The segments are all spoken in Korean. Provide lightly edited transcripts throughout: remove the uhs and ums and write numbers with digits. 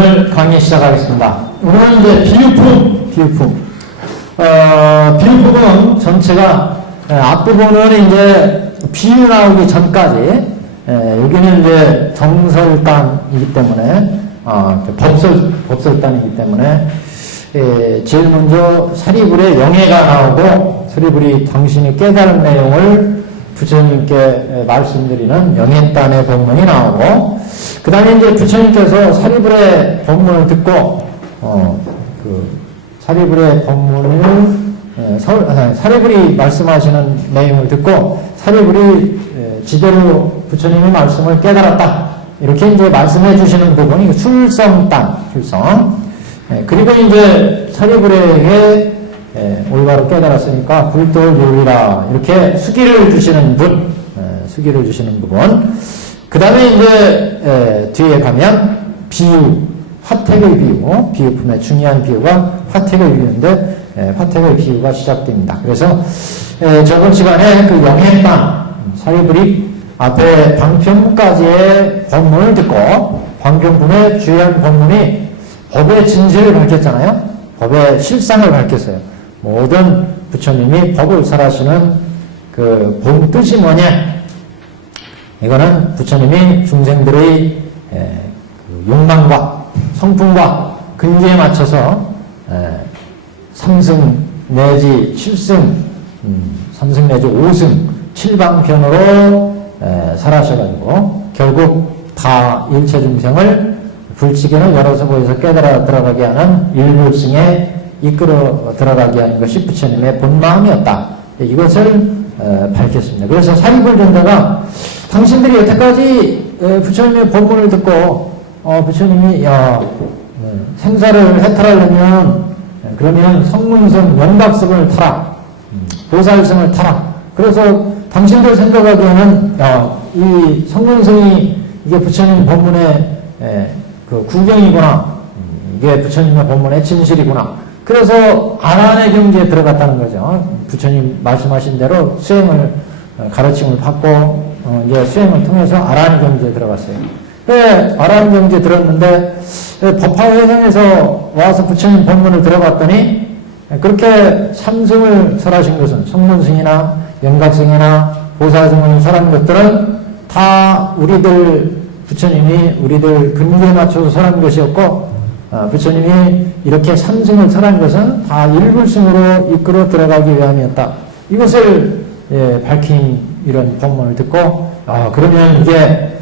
오늘 강의 시작하겠습니다. 오늘은 이제 비유품. 비유품은 전체가 앞부분은 이제 비유 나오기 전까지 여기는 이제 정설단이기 때문에 법설단이기 때문에 제일 먼저 사리불의 영예가 나오고 사리불이 당신이 깨달은 내용을 부처님께 말씀드리는 영예단의 법문이 나오고 그 다음에 이제 부처님께서 사리불의 법문을 듣고 사리불의 법문을 사리불이 말씀하시는 내용을 듣고 사리불이 지대로 부처님의 말씀을 깨달았다 이렇게 이제 말씀해 주시는 부분이 출성. 그리고 이제 사리불에게 올바로 깨달았으니까 불도를 요리라 이렇게 수기를 주시는 부분. 그 다음에 이제 뒤에 가면 비유, 화택의 비유품의 중요한 비유가 화택의 비유인데 화택의 비유가 시작됩니다. 그래서 저번 시간에 그 영해단 사리불이 앞에 방편문까지의 법문을 듣고 방편문의 주요한 법문이 법의 진실을 밝혔잖아요. 법의 실상을 밝혔어요. 모든 부처님이 법을 설하시는 그 본 뜻이 뭐냐? 이거는 부처님이 중생들의 욕망과 성품과 근기에 맞춰서 3승 내지 7승, 3승 내지 5승, 7방편으로 설하셔가지고 결국 다 일체 중생을 불치견을 열어서 보여서 깨달아 들어가게 하는 일불승에 이끌어 들어가게 하는 것이 부처님의 본마음이었다. 이것을 밝혔습니다. 그래서 사리불 존자가 당신들이 여태까지 부처님의 법문을 듣고 부처님이 생사를 해탈하려면 그러면 성문성 영각성을 타라, 보살성을 타라. 그래서 당신들 생각하기에는 이 성문성이 이게 부처님 법문의 그 구경이구나, 이게 부처님의 법문의 진실이구나. 그래서 아란의 경지에 들어갔다는 거죠. 부처님 말씀하신 대로 수행을 가르침을 받고 이제 수행을 통해서 아란 경지에 들어갔어요. 아란 경지에 들었는데 법화회상에서 와서 부처님 법문을 들어봤더니 그렇게 삼승을 설하신 것은 성문승이나 영각승이나 보살승을 설한 것들은 다 부처님이 우리들 근기에 맞춰서 설한 것이었고 부처님이 이렇게 삼승을 설한 것은 다 일불승으로 이끌어 들어가기 위함이었다. 이것을 밝힌 이런 법문을 듣고 그러면 이게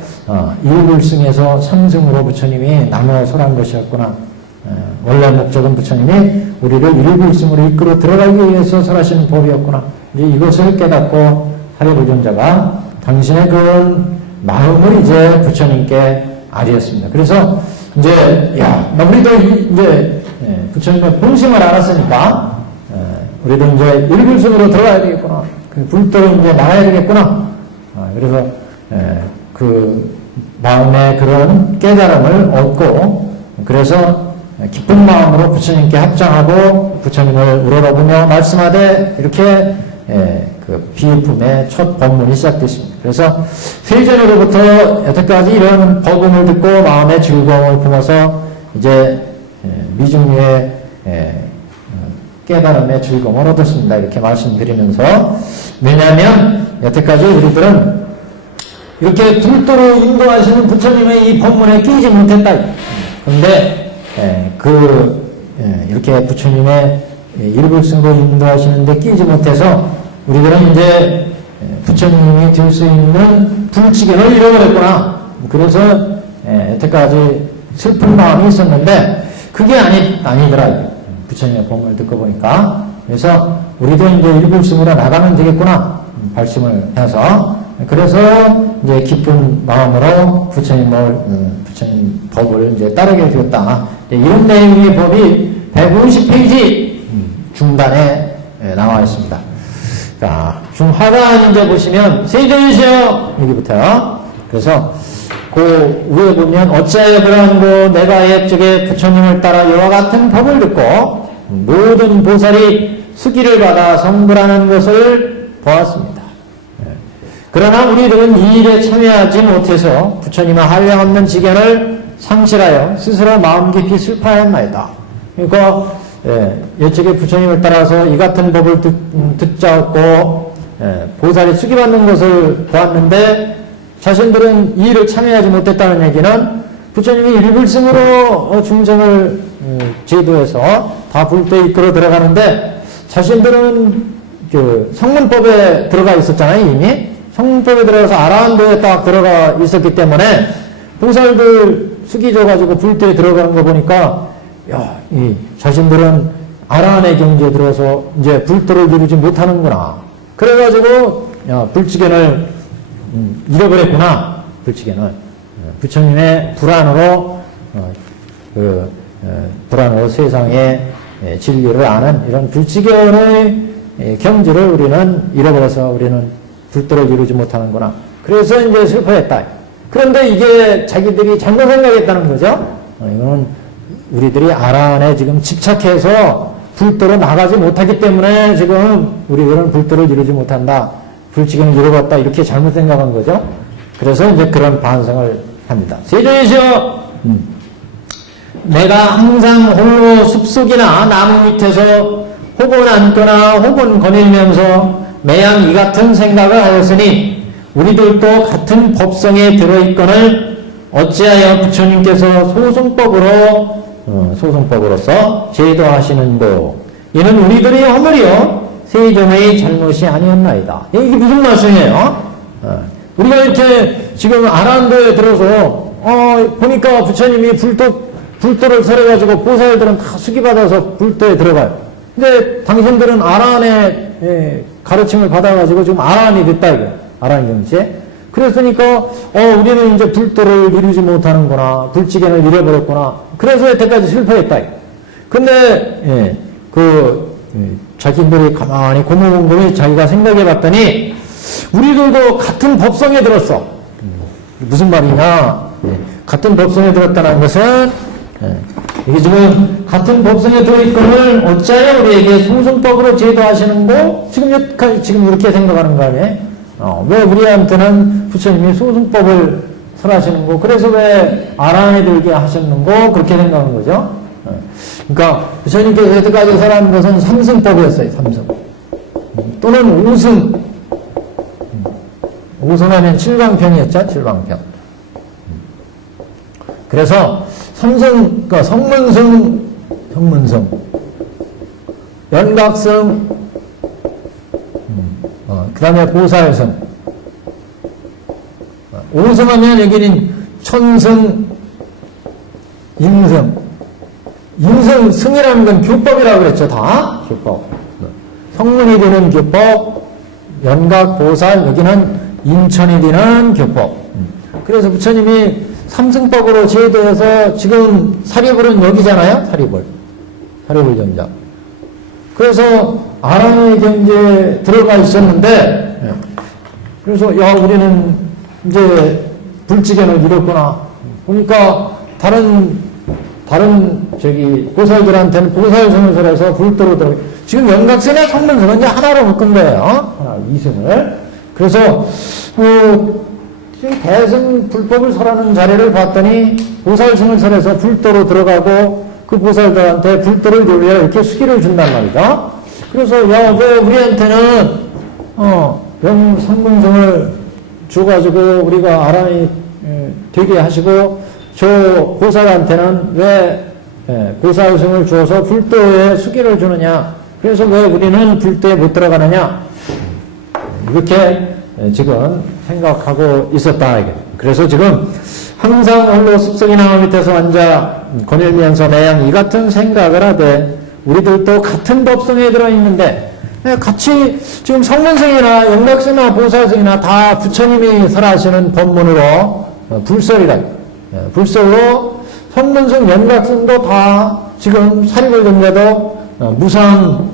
일불승에서 삼승으로 부처님이 나눠 설한 것이었구나. 원래 목적은 부처님이 우리를 일불승으로 이끌어 들어가기 위해서 설하시는 법이었구나. 이제 이것을 깨닫고 사리불존자가 당신의 그런 마음을 이제 부처님께 아뢰었습니다. 그래서 이제 우리도 이제 부처님의 본심을 알았으니까 우리도 이제 일불승으로 들어가야 되겠구나. 그 불도로 이제 나가야 되겠구나. 그래서 그 마음의 그런 깨달음을 얻고 그래서 기쁜 마음으로 부처님께 합장하고 부처님을 우러러보며 말씀하되 이렇게 그 비유품의 첫 법문이 시작됐습니다. 그래서 세전으로부터 여태까지 이런 법문을 듣고 마음의 즐거움을 품어서 이제 미중류의 깨달음의 즐거움을 얻었습니다. 이렇게 말씀드리면서 왜냐하면 여태까지 우리들은 이렇게 불도로 인도하시는 부처님의 이 법문에 끼지 못했다. 그런데 이렇게 부처님의 일불승으로 인도하시는데 끼지 못해서 우리들은 이제 부처님이 들 수 있는 불치견을 잃어버렸구나. 그래서 여태까지 슬픈 마음이 있었는데 그게 아니더라. 부처님의 법문을 듣고 보니까. 그래서 우리도 이제 일불승으로 나가면 되겠구나. 발심을 해서. 그래서 이제 기쁜 마음으로 부처님 법을 이제 따르게 되었다. 이런 내용의 법이 150페이지 중단에 나와 있습니다. 자, 중하단 이제 보시면 세존시여 여기부터요. 그래서 그 위에 보면 어찌하여 그러한고 내가 옛적에 부처님을 따라 이와 같은 법을 듣고 모든 보살이 수기를 받아 성불하는 것을 보았습니다. 그러나 우리들은 이 일에 참여하지 못해서 부처님의 한량없는 지견을 상실하여 스스로 마음 깊이 슬퍼하였나이다. 그러니까 예측의 부처님을 따라서 이 같은 법을 듣자 없고 보살이 수기받는 것을 보았는데 자신들은 이 일을 참여하지 못했다는 얘기는 부처님이 일불승으로 중생을 제도해서 다 불도에 이끌어 들어가는데 자신들은 그 성문법에 들어가 있었잖아요. 이미 성문법에 들어가서 아라한도에 딱 들어가 있었기 때문에 보살들 숙이져가지고 불도에 들어가는 거 보니까 야, 이 자신들은 아라한의 경지에 들어서 이제 불도를 이루지 못하는구나. 그래가지고 야, 불치견을 잃어버렸구나. 불치견을 부처님의 불안으로 불안으로 세상의 진리를 아는 이런 불치견의 경지를 우리는 잃어버려서 우리는 불도를 이루지 못하는구나. 그래서 이제 슬퍼했다. 그런데 이게 자기들이 잘못 생각했다는 거죠. 이거는 우리들이 아라한에 지금 집착해서 불도로 나가지 못하기 때문에 지금 우리들은 불도를 이루지 못한다. 불치견을 잃어갔다. 이렇게 잘못 생각한 거죠. 그래서 이제 그런 반성을 합니다. 세조이시여, 내가 항상 홀로 숲속이나 나무 밑에서 혹은 앉거나 혹은 거닐면서 매양 이 같은 생각을 하였으니 우리들도 같은 법성에 들어있거늘 어찌하여 부처님께서 소송법으로서 제도하시는고. 이는 우리들이 허물이요 세종의 잘못이 아니었나이다. 이게 무슨 말씀이에요? 우리가 이렇게 지금 아라한도에 들어서 보니까 부처님이 불도를 설해가지고 보살들은 다 수기받아서 불도에 들어가요. 근데 당신들은 아라한의 가르침을 받아가지고 지금 아라한이 됐다 이거. 아라한 경지에. 그랬으니까 우리는 이제 불도를 이루지 못하는구나. 불치견을 잃어버렸구나. 그래서 여태까지 실패했다. 근데 자기들이 가만히 고무곰곰이 자기가 생각해봤더니 우리들도 같은 법성에 들었어. 무슨 말이냐? 같은 법성에 들었다는 것은 이게 지금 같은 법성에 들어있건을 어찌하여 우리에게 소승법으로 제도하시는고 지금 이렇게 생각하는 거 아니에요? 왜 우리한테는 부처님이 소승법을 설하시는고 그래서 왜 아라한에 들게 하셨는고 그렇게 생각하는 거죠. 그러니까 부처님께서 여태까지 설하는 것은 삼승법이었어요. 삼승 또는 오승. 오승하면 칠광편이었죠. 칠광편. 그래서 삼승, 그러니까 성문승, 연각승, 그 다음에 보살승. 오승하면 여기는 천승, 임승. 임승, 승이라는 건 교법이라고 그랬죠. 다 교법. 성문이 되는 교법, 연각, 보살, 여기는 인천이 되는 교법. 그래서 부처님이 삼승법으로 제도해서 지금 사리불은 여기잖아요. 사리불 전자. 그래서 아라한의 경지에 들어가 있었는데 그래서 우리는 이제 불치견을 잃었구나. 보니까 다른 보살들한테는 보살승을 설해서 불도로 들어. 지금 연각승이나 성문승은 이제 하나로 묶은 거예요. 하나, 이승을. 그래서 지금 대승 불법을 설하는 자리를 봤더니 보살승을 설해서 불도로 들어가고 그 보살들한테 불도를 이루려 이렇게 수기를 준단 말이죠. 그래서 왜 우리한테는 성문승을 줘가지고 우리가 아라한이 되게 하시고 저 보살한테는 왜 보살승을 주어서 불도에 수기를 주느냐. 그래서 왜 우리는 불도에 못 들어가느냐. 이렇게 지금 생각하고 있었다. 그래서 지금 항상 홀로 숲속의 나무 밑에서 앉아 거닐면서 매양 이 같은 생각을 하되 우리들도 같은 법성에 들어있는데 같이 지금 성문승이나 연각승이나 보살승이나 다 부처님이 설하시는 법문으로 불설이라. 불설로 성문승, 연각승도 다 지금 사리불 전자도 무상.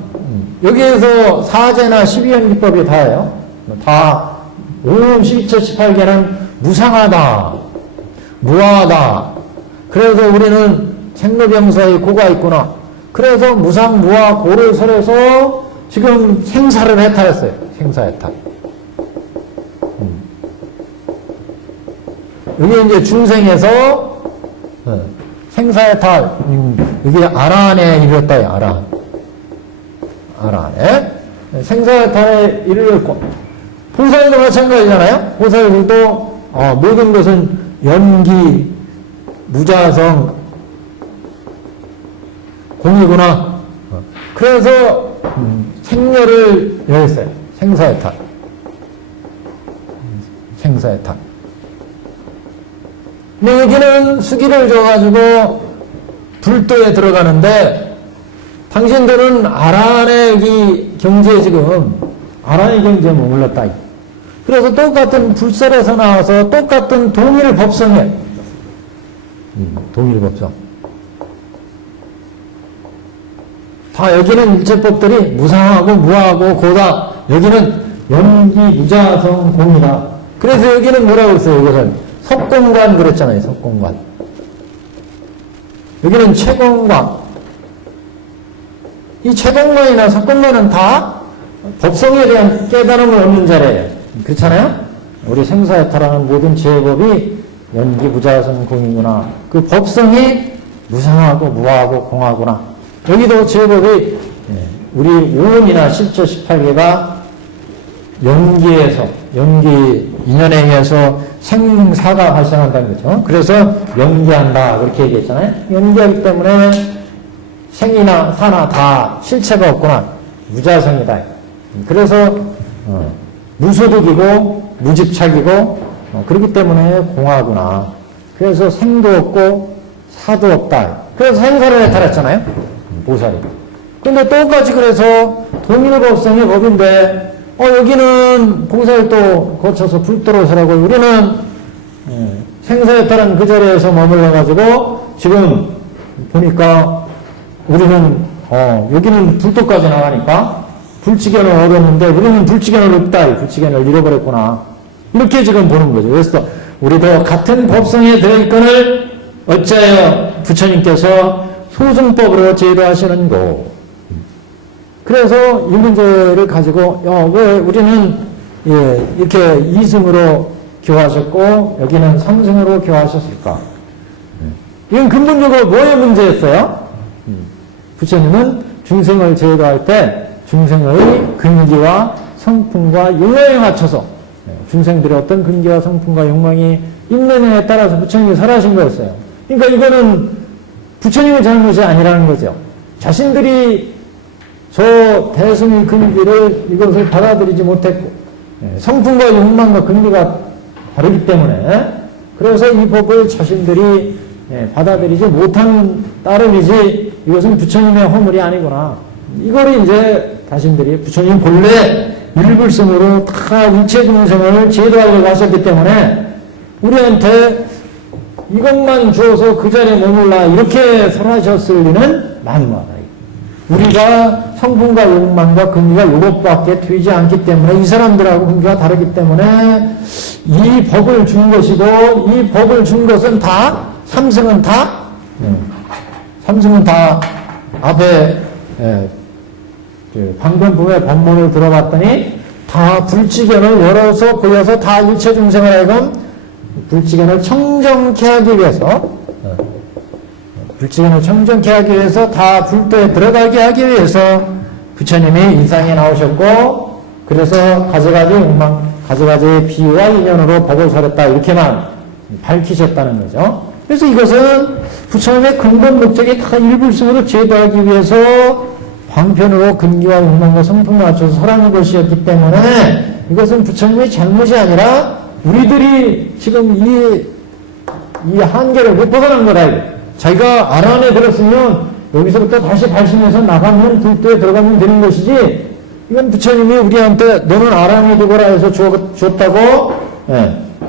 여기에서 사제나 12연기법이 다예요. 다 5, 12처, 18개는 무상하다, 무아하다. 그래서 우리는 생로병사의 고가 있구나. 그래서 무상, 무아, 고를 설해서 지금 생사를 해탈했어요. 생사해탈. 여기 이제 중생에서 생사의 달, 여기 아란에 이르렀다, 아란. 아란에. 생사의 달에 이르렀고, 보살도 마찬가지잖아요? 보살들도, 모든 것은 연기, 무자성, 공이구나. 그래서, 생멸을 여했어요. 생사의 달. 생사의 달. 근데 여기는 수기를 줘가지고 불도에 들어가는데 당신들은 아란의 이 경지에 지금 아란의 경지에 머물렀다. 그래서 똑같은 불설에서 나와서 똑같은 동일 법성에 동일 법성. 다 여기는 일체법들이 무상하고 무하고 고다. 여기는 연기 무자성 공이다. 그래서 여기는 뭐라고 했어요? 이것은 석공관 그랬잖아요. 석공관. 여기는 채공관. 이 채공관이나 석공관은 다 법성에 대한 깨달음을 얻는 자리예요. 그렇잖아요? 우리 생사해탈하는 모든 제법이 연기 무자성 공이구나. 그 법성이 무상하고 무하고 공하구나. 여기도 제법이 우리 오음이나 실조 18개가 연기에서 연기 인연에 의해서 생사가 발생한다는 거죠. 그래서 연기한다 그렇게 얘기했잖아요. 연기하기 때문에 생이나 사나 다 실체가 없구나. 무자성이다. 그래서 무소득이고 무집착이고 그렇기 때문에 공하구나. 그래서 생도 없고 사도 없다. 그래서 생사를 해탈했잖아요. 보살이. 근데 똑같이 그래서 동일법성의 법인데 여기는 보살도 거쳐서 불도로서라고 우리는 생사해탈한 그 자리에서 머물러가지고 지금 보니까 우리는 여기는 불도까지 나가니까 불치견을 얻었는데 우리는 불치견을 없다. 불치견을 잃어버렸구나. 이렇게 지금 보는 거죠. 그래서 우리도 같은 법성에 들어있건을 어찌하여 부처님께서 소승법으로 제도하시는고. 그래서 이 문제를 가지고 왜 우리는 이렇게 이승으로 교하셨고 여기는 삼승으로 교하셨을까? 이건 근본적으로 뭐의 문제였어요? 부처님은 중생을 제도할 때 중생의 근기와 성품과 욕망에 맞춰서 중생들의 어떤 근기와 성품과 욕망이 있느냐에 따라서 부처님이 설하신 거였어요. 그러니까 이거는 부처님의 잘못이 아니라는 거죠. 자신들이 저 대승의 근기를 이것을 받아들이지 못했고 성품과 욕망과 근기가 다르기 때문에 그래서 이 법을 자신들이 받아들이지 못한 따름이지 이것은 부처님의 허물이 아니구나. 이거를 이제 자신들이 부처님 본래 일불성으로 다 일체 중생을 제도하려고 하셨기 때문에 우리한테 이것만 주어서 그 자리에 머물라 이렇게 설하셨을 리는 만무하다. 우리가 성분과 욕망과 근기가 이것밖에 되지 않기 때문에 이 사람들하고 근기가 다르기 때문에 이 법을 준 것이고 이 법을 준 것은 다 삼승은 다 앞에 방변부의 법문을 들어봤더니 다 불치견을 열어서 보여서 다 일체 중생을 하여금 불치견을 청정케 하기 위해서 불치견을 청정케 하기 위해서 다 불도에 들어가게 하기 위해서 부처님이 이 땅에 나오셨고 그래서 가지가지 비유와 인연으로 법을 설했다 이렇게만 밝히셨다는 거죠. 그래서 이것은 부처님의 근본 목적이 다 일불승으로 제도하기 위해서 방편으로 근기와 욕망과 성품을 맞춰서 설하는 것이었기 때문에 이것은 부처님의 잘못이 아니라 우리들이 지금 이 한계를 못 벗어난 거다. 자기가 아란에 들었으면 여기서부터 다시 발심해서 나가면 불도에 들어가면 되는 것이지 이건 부처님이 우리한테 너는 아란에 들어가라 해서 줬다고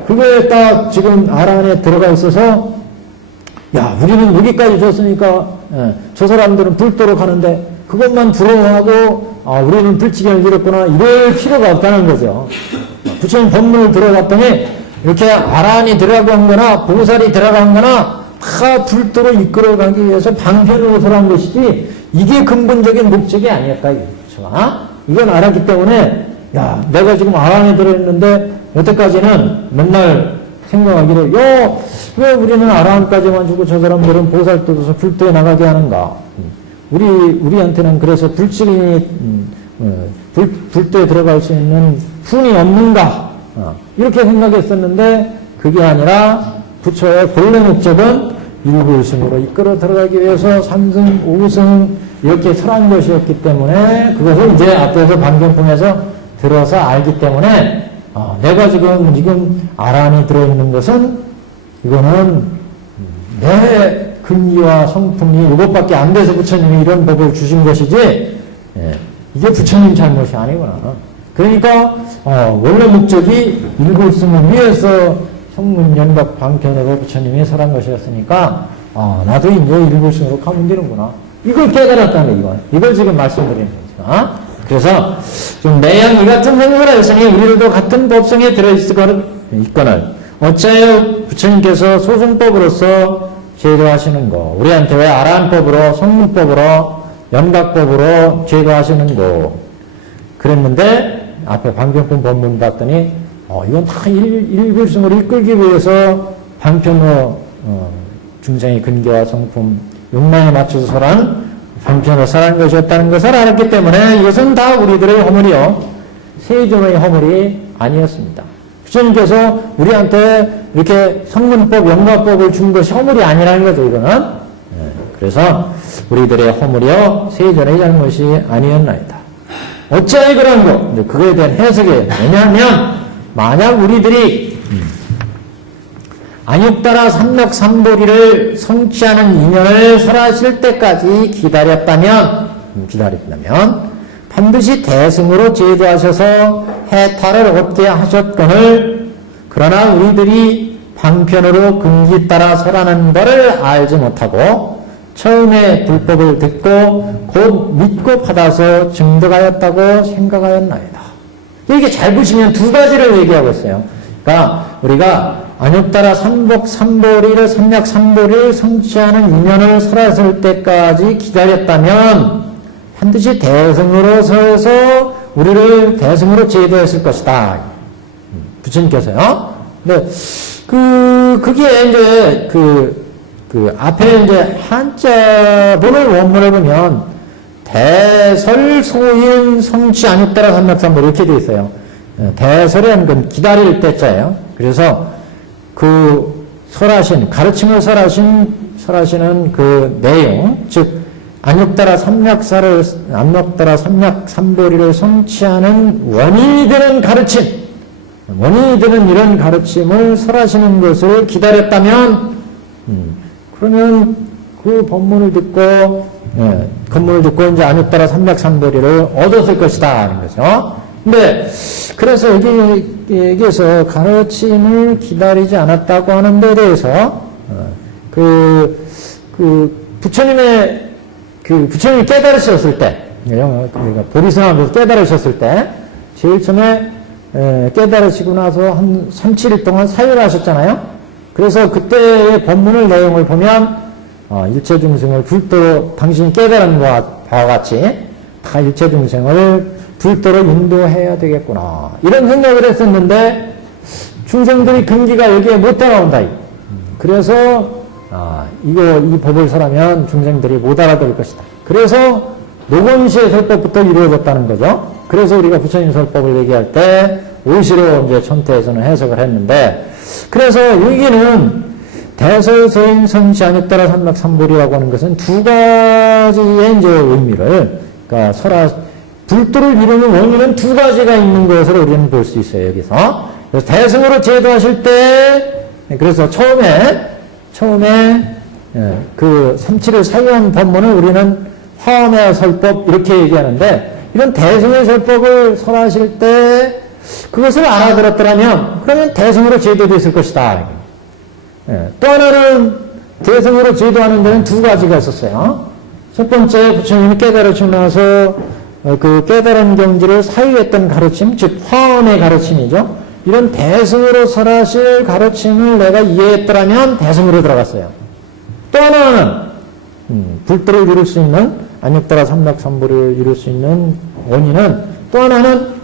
그거에 딱 지금 아란에 들어가 있어서 야 우리는 여기까지 줬으니까 저 사람들은 불도로 가는데 그것만 부러워하고 우리는 불치견을 잃었구나 이럴 필요가 없다는 거죠. 부처님 법문을 들어봤더니 이렇게 아란이 들어간 거나 보살이 들어간 거나 다 불도로 이끌어가기 위해서 방편으로 설한 것이지 이게 근본적인 목적이 아니었다. 이건 알았기 때문에 야 내가 지금 아란에 들어있는데 여태까지는 맨날 생각하기로 왜 우리는 아라함까지만 주고 저 사람들은 보살 뜯어서 불도에 나가게 하는가? 우리한테는 그래서 불치기, 불도에 들어갈 수 있는 훈이 없는가? 이렇게 생각했었는데 그게 아니라 부처의 본래 목적은 일불승으로 이끌어 들어가기 위해서 3승, 5승 이렇게 설한 것이었기 때문에 그것을 이제 앞에서 반경품에서 들어서 알기 때문에 내가 지금 아란이 들어있는 것은 이거는 내 근기와 성품이 이것밖에 안 돼서 부처님이 이런 법을 주신 것이지 이게 부처님 잘못이 아니구나. 그러니까 원래 목적이 일불승을 위해서 성문 연각 방편으로 부처님이 설한 것이었으니까 나도 이제 일불승으로 가면 되는구나. 이걸 깨달았다는 이건. 이걸 지금 말씀드리는 거죠. 그래서 좀 매양 이 같은 생각을 하였으니 우리들도 같은 법성에 들어있거늘 어찌하여 부처님께서 소승법으로서 제도하시는 거 우리한테 왜 아라한법으로 성문법으로 연각법으로 제도하시는 거 그랬는데 앞에 방편품 법문 봤더니 이건 다 일불승으로 이끌기 위해서 방편으로 중생의 근기와 성품 욕망에 맞춰서 설한 방편으로 설한 것이었다는 것을 알았기 때문에 이것은 다 우리들의 허물이요 세존의 허물이 아니었습니다. 부처님께서 우리한테 이렇게 성문법, 연가법을 준 것이 허물이 아니라는 거죠, 이거는. 그래서 우리들의 허물이요 세존의 잘못이 아니었나이다. 어찌하여 그런 거? 그거에 대한 해석이에요. 왜냐하면 만약 우리들이 안육따라 삼맥삼보리를 성취하는 인연을 설하실 때까지 기다렸다면 반드시 대승으로 제도하셔서 해탈을 얻게 하셨거늘 그러나 우리들이 방편으로 근기 따라 설하는 것을 알지 못하고 처음에 불법을 듣고 곧 믿고 받아서 증득하였다고 생각하였나이다. 이게 잘 보시면 두 가지를 얘기하고 있어요. 그러니까 우리가 안육따라 삼복삼보리를 삼약삼보리를 성취하는 인연을 설했을 때까지 기다렸다면 반드시 대승으로 서서 우리를 대승으로 제도했을 것이다. 부처님께서요. 근데 그게 이제 앞에 이제 한자본을 원문을 보면 대설소인 성취 안육따라 삼약삼보리 이렇게 되어 있어요. 대설이라는 건 기다릴 때자예요. 그래서 가르침을 설하시는 그 내용, 즉, 안육따라 삼약삼보리를 성취하는 원인이 되는 이런 가르침을 설하시는 것을 기다렸다면, 그러면 그 법문을 듣고, 이제 안육따라 삼약삼보리를 얻었을 것이다. 하는 거죠. 근데, 그래서 여기에서 가르침을 기다리지 않았다고 하는 데 대해서, 부처님이 깨달으셨을 때, 그러니까 보리승하면서 깨달으셨을 때, 제일 처음에 깨달으시고 나서 한 3, 7일 동안 사유를 하셨잖아요? 그래서 그때의 법문을 내용을 보면, 일체 중생을 불도로, 당신이 깨달은 바와 같이, 다 일체 중생을 불도로 인도해야 되겠구나. 이런 생각을 했었는데, 중생들이 근기가 여기에 못 따라온다. 그래서, 이 법을 설하면 중생들이 못 알아들을 것이다. 그래서, 노건시의 설법부터 이루어졌다는 거죠. 그래서 우리가 부처님 설법을 얘기할 때, 오시로 이제 천태에서는 해석을 했는데, 그래서 여기는 대설서인 성취 안육따라 삼맥삼보리라고 하는 것은 두 가지의 이제 의미를, 그러니까 불도를 이루는 원인은 두 가지가 있는 것으로 우리는 볼 수 있어요, 여기서. 그래서 대승으로 제도하실 때, 그래서 처음에 그 삼치를 사유한 법문을 우리는 화엄의 설법 이렇게 얘기하는데, 이런 대승의 설법을 설하실 때 그것을 알아들었더라면 그러면 대승으로 제도됐을 것이다. 또 하나는 대승으로 제도하는 데는 두 가지가 있었어요. 첫 번째, 부처님이 깨달으시고 나서 그 깨달은 경지를 사유했던 가르침, 즉 화엄의 가르침이죠. 이런 대승으로 설하실 가르침을 내가 이해했더라면 대승으로 들어갔어요. 또 하나는 불도를 이룰 수 있는 안육따라 삼맥삼보리를 이룰 수 있는 원인은 또 하나는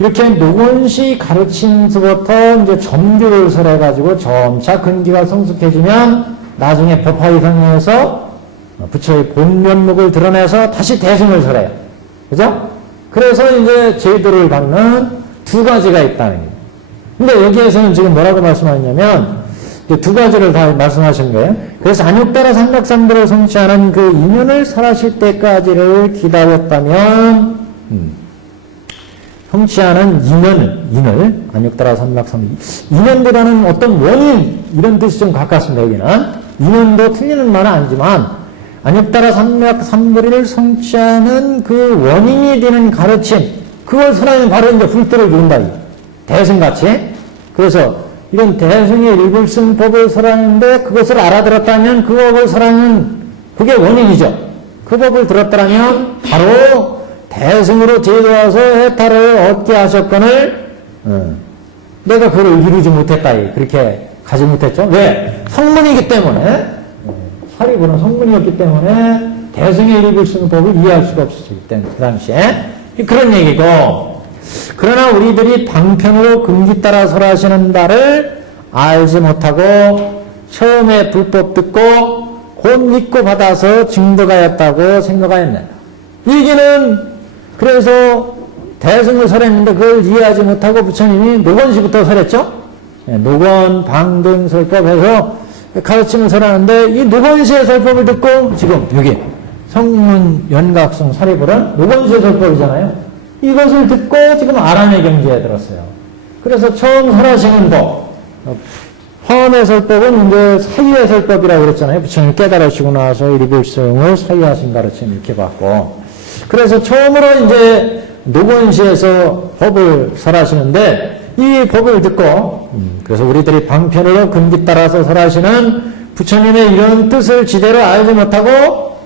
이렇게 노건시 가르침서부터 이제 점규를 설해가지고 점차 근기가 성숙해지면 나중에 법화의상에서 부처의 본면목을 드러내서 다시 대승을 설해요. 그죠? 그래서 이제 제도를 받는 두 가지가 있다는 거예요. 근데 여기에서는 지금 뭐라고 말씀하냐면 두 가지를 다 말씀하신 거예요. 그래서 안욕따라 삼각삼도를 성취하는 그 인연을 설하실 때까지를 기다렸다면 성취하는 인연을 안욕따라 삼각삼도 인연보다는 어떤 원인 이런 뜻이 좀 가깝습니다. 여기는 인연도 틀리는 말은 아니지만 안욕따라 삼각삼도를 성취하는 그 원인이 되는 가르침 그걸 설하면 바로 이제 불도를 이룬다. 대승같이. 그래서 이런 대승의 일불승법을 설하는데 그것을 알아들었다면 그 법을 설하는 그게 원인이죠. 그 법을 들었다면 바로 대승으로 제도와서 해탈을 얻게 하셨거늘 내가 그걸 이루지 못했다. 그렇게 가지 못했죠. 왜? 성문이기 때문에 사리부는 성문이었기 때문에 대승의 일불승법을 이해할 수가 없었기 때문에 그 당시에 그런 얘기고 그러나 우리들이 방편으로 금기 따라 설하시는 바를 알지 못하고 처음에 불법 듣고 곧 믿고 받아서 증득하였다고 생각하였네. 이기는 그래서 대승을 설했는데 그걸 이해하지 못하고 부처님이 노건시부터 설했죠. 노건, 방등, 설법해서 가르침을 설하는데 이 노건시의 설법을 듣고 지금 여기 성문, 연각성, 사리불은 노건시의 설법이잖아요. 이것을 듣고 지금 아란의 경지에 들었어요. 그래서 처음 설하시는 법, 화엄의 설법은 이제 사유의 설법이라고 그랬잖아요. 부처님 깨달으시고 나서 일불승을 사유하신 가르침 이렇게 받고. 그래서 처음으로 이제 노건시에서 법을 설하시는데 이 법을 듣고, 그래서 우리들이 방편으로 금기 따라서 설하시는 부처님의 이런 뜻을 지대로 알지 못하고,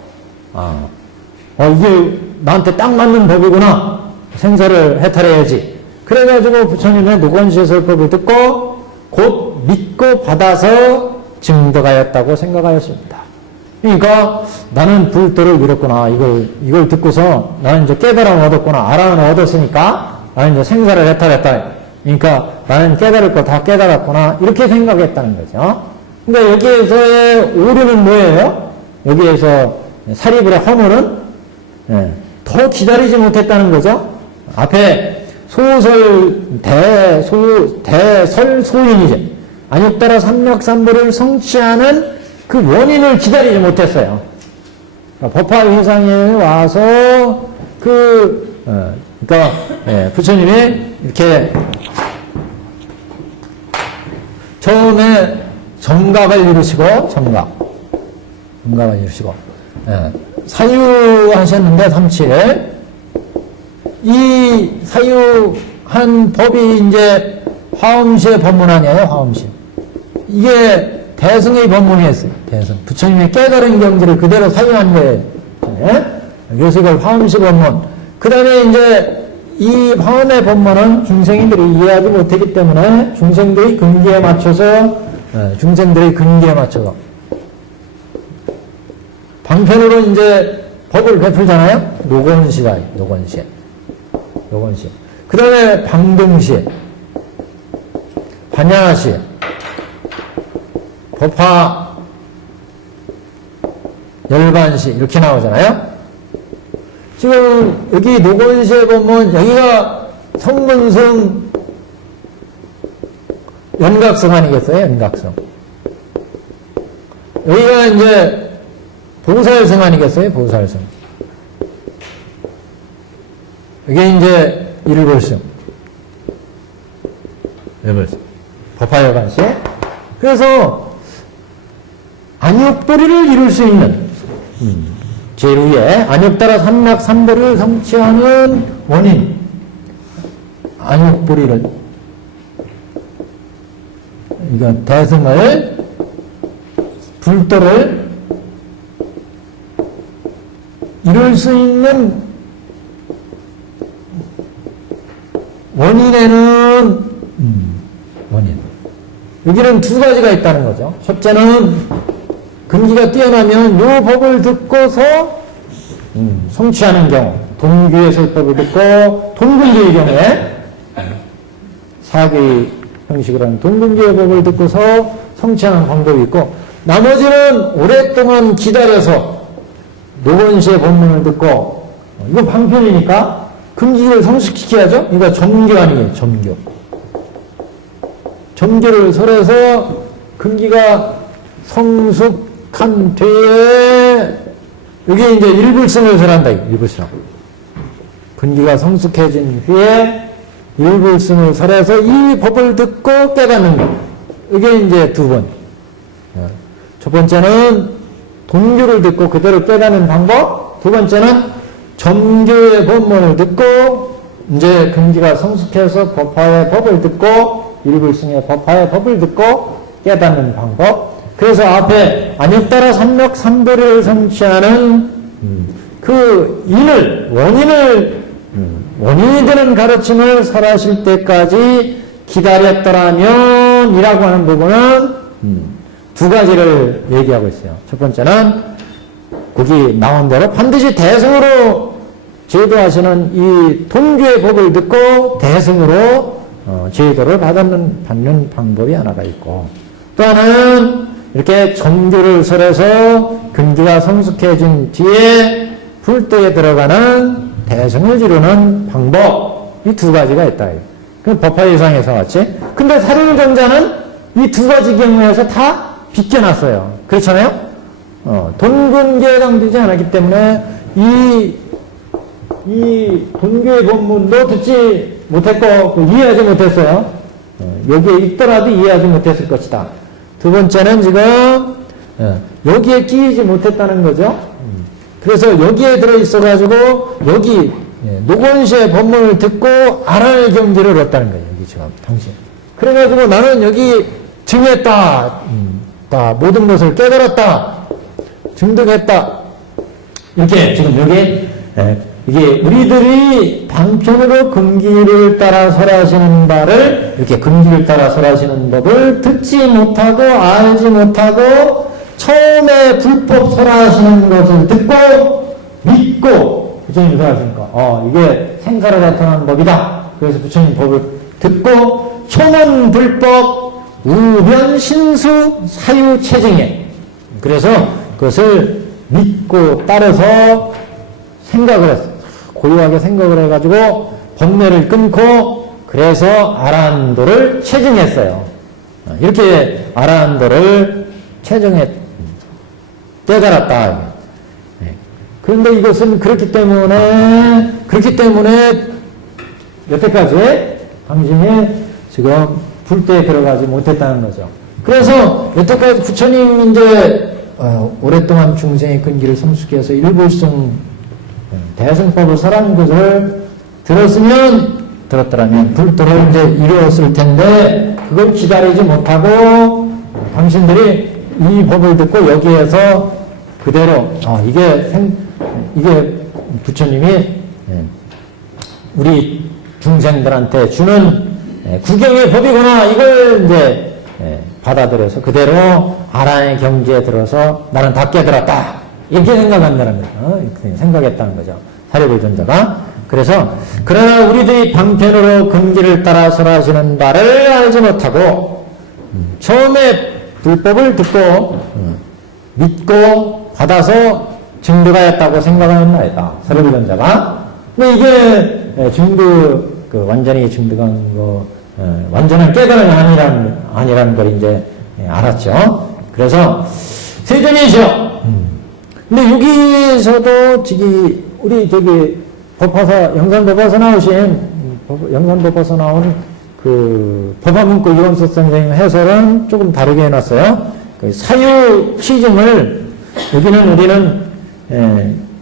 이게 나한테 딱 맞는 법이구나. 생사를 해탈해야지. 그래가지고 부처님의 노건시의 설법을 듣고 곧 믿고 받아서 증득하였다고 생각하였습니다. 그러니까 나는 불도를 이뤘구나. 이걸 듣고서 나는 이제 깨달음을 얻었구나. 아란을 얻었으니까 나는 이제 생사를 해탈했다. 그러니까 나는 깨달을 거 다 깨달았구나. 이렇게 생각했다는 거죠. 그러니까 여기에서의 오류는 뭐예요? 여기에서 사리불의 허물은 더 기다리지 못했다는 거죠. 앞에 대설소인이죠. 안욕따라 삼락삼보를 성취하는 그 원인을 기다리지 못했어요. 법화회상에 와서 그러니까 부처님이 이렇게 처음에 정각을 이루시고 정각을 이루시고 사유하셨는데 37 이 사유한 법이 이제 화엄시의 법문 아니에요. 화엄시. 이게 대승의 법문이었어요. 대승. 부처님의 깨달은 경지를 그대로 사유한 거예요. 그래서 이걸 화엄시 법문. 그 다음에 이제 이 화엄의 법문은 중생인들이 이해하지 못했기 때문에 중생들의 근기에 맞춰서 방편으로 이제 법을 베풀잖아요. 노건시다. 노건시. 그 다음에 방등시, 반야시, 법화, 열반시 이렇게 나오잖아요. 지금 여기 노건시에 보면 여기가 성문성 연각성 아니겠어요? 연각성. 여기가 이제 보살성 아니겠어요? 보살성. 이게 이제 일불승. 법화열반시. 그래서 안욕도리를 이룰 수 있는 제일 위에 안욕따라 삼락삼보를 성취하는 원인 안욕도리를 이건 대승을 불도를 이룰 수 있는 원인에는 원인 여기는 두 가지가 있다는 거죠. 첫째는 근기가 뛰어나면 요 법을 듣고서 성취하는 경우 동규의 설법을 듣고 동근기의 경우에 사기 형식이라는 동근기의 법을 듣고서 성취하는 방법이 있고, 나머지는 오랫동안 기다려서 노건시의 법문을 듣고, 이건 방편이니까 금기를 성숙시켜야죠. 그러니까 점교 아니에요. 점교. 점교를 설해서 금기가 성숙한 뒤에 이게 이제 일불승을 설한다. 일불승. 금기가 성숙해진 후에 일불승을 설해서 이 법을 듣고 깨닫는 것. 이게 이제 두 번. 첫 번째는 동교를 듣고 그대로 깨닫는 방법. 두 번째는 점교의 법문을 듣고 이제 금기가 성숙해서 법화의 법을 듣고 일불승의 법화의 법을 듣고 깨닫는 방법. 그래서 앞에 안역따라 삼력 삼도를 성취하는 그 원인이 되는 가르침을 설하실 때까지 기다렸더라면 이라고 하는 부분은 두 가지를 얘기하고 있어요. 첫 번째는 거기 나온 대로 반드시 대승으로 제도하시는 이 동교의 법을 듣고 대승으로 제도를 받는 방법이 하나가 있고, 또 하나는 이렇게 점교를 설해서 금기가 성숙해진 뒤에 불도에 들어가는 대승을 지르는 방법, 이 두 가지가 있다. 그 법화의상에서 왔지. 근데 사륜전자는 이 두 가지 경우에서 다 비껴놨어요. 그렇잖아요? 돈근계에 해당되지 않았기 때문에 이 돈교의 본문도 듣지 못했고 이해하지 못했어요. 여기에 있더라도 이해하지 못했을 것이다. 두 번째는 지금 여기에 끼이지 못했다는 거죠. 그래서 여기에 들어있어가지고 여기 노건시의 법문을 듣고 알할 경지를 얻다는 거예요. 여기 지금 당신. 그래가지고 나는 여기 증했다. 모든 것을 깨달았다. 증득했다. 이렇게 지금 여기 이게 우리들이 방편으로 금기를 따라 설하시는 바를 이렇게 금기를 따라 설하시는 법을 듣지 못하고 알지 못하고 처음에 불법 설하시는 것을 듣고 믿고 부처님 설하시니까 이게 생사를 나타나는 법이다. 그래서 부처님 법을 듣고 초문 불법 우변 신수 사유 체증에 그래서 그것을 믿고 따라서 생각을 했어요. 고요하게 생각을 해가지고 번뇌를 끊고 그래서 아라한도를 체증했어요. 이렇게 아라한도를 깨달았다. 그런데 이것은 그렇기 때문에 여태까지 당신이 지금 불때에 들어가지 못했다는 거죠. 그래서 여태까지 부처님 이제 오랫동안 중생의 근기를 성숙해서 일불승 대승법을 설하는 것을 들었더라면 불도를 이제 이루었을 텐데 그걸 기다리지 못하고 당신들이 이 법을 듣고 여기에서 그대로 이게 부처님이 우리 중생들한테 주는 구경의 법이구나 이걸 이제 받아들여서 그대로 아라의 경지에 들어서 나는 다 깨달았다 이렇게 생각한다는 거죠. 이렇게 생각했다는 거죠. 사리불전자가. 그래서 그러나 우리들이 방편으로 금기를 따라 설하시는 바를 알지 못하고 처음에 불법을 듣고 믿고 받아서 증득하였다고 생각하였나이다. 사리불전자가. 근데 이게 증득 완전히 증득한 거 완전한 깨달음이 아니라는 걸 이제 알았죠. 그래서 세존이시여. 근데 여기서도 우리 법화서 영산법화서 나온 그 법화문구 이원석 선생님 해설은 조금 다르게 해놨어요. 그 사유 취증을 여기는 우리는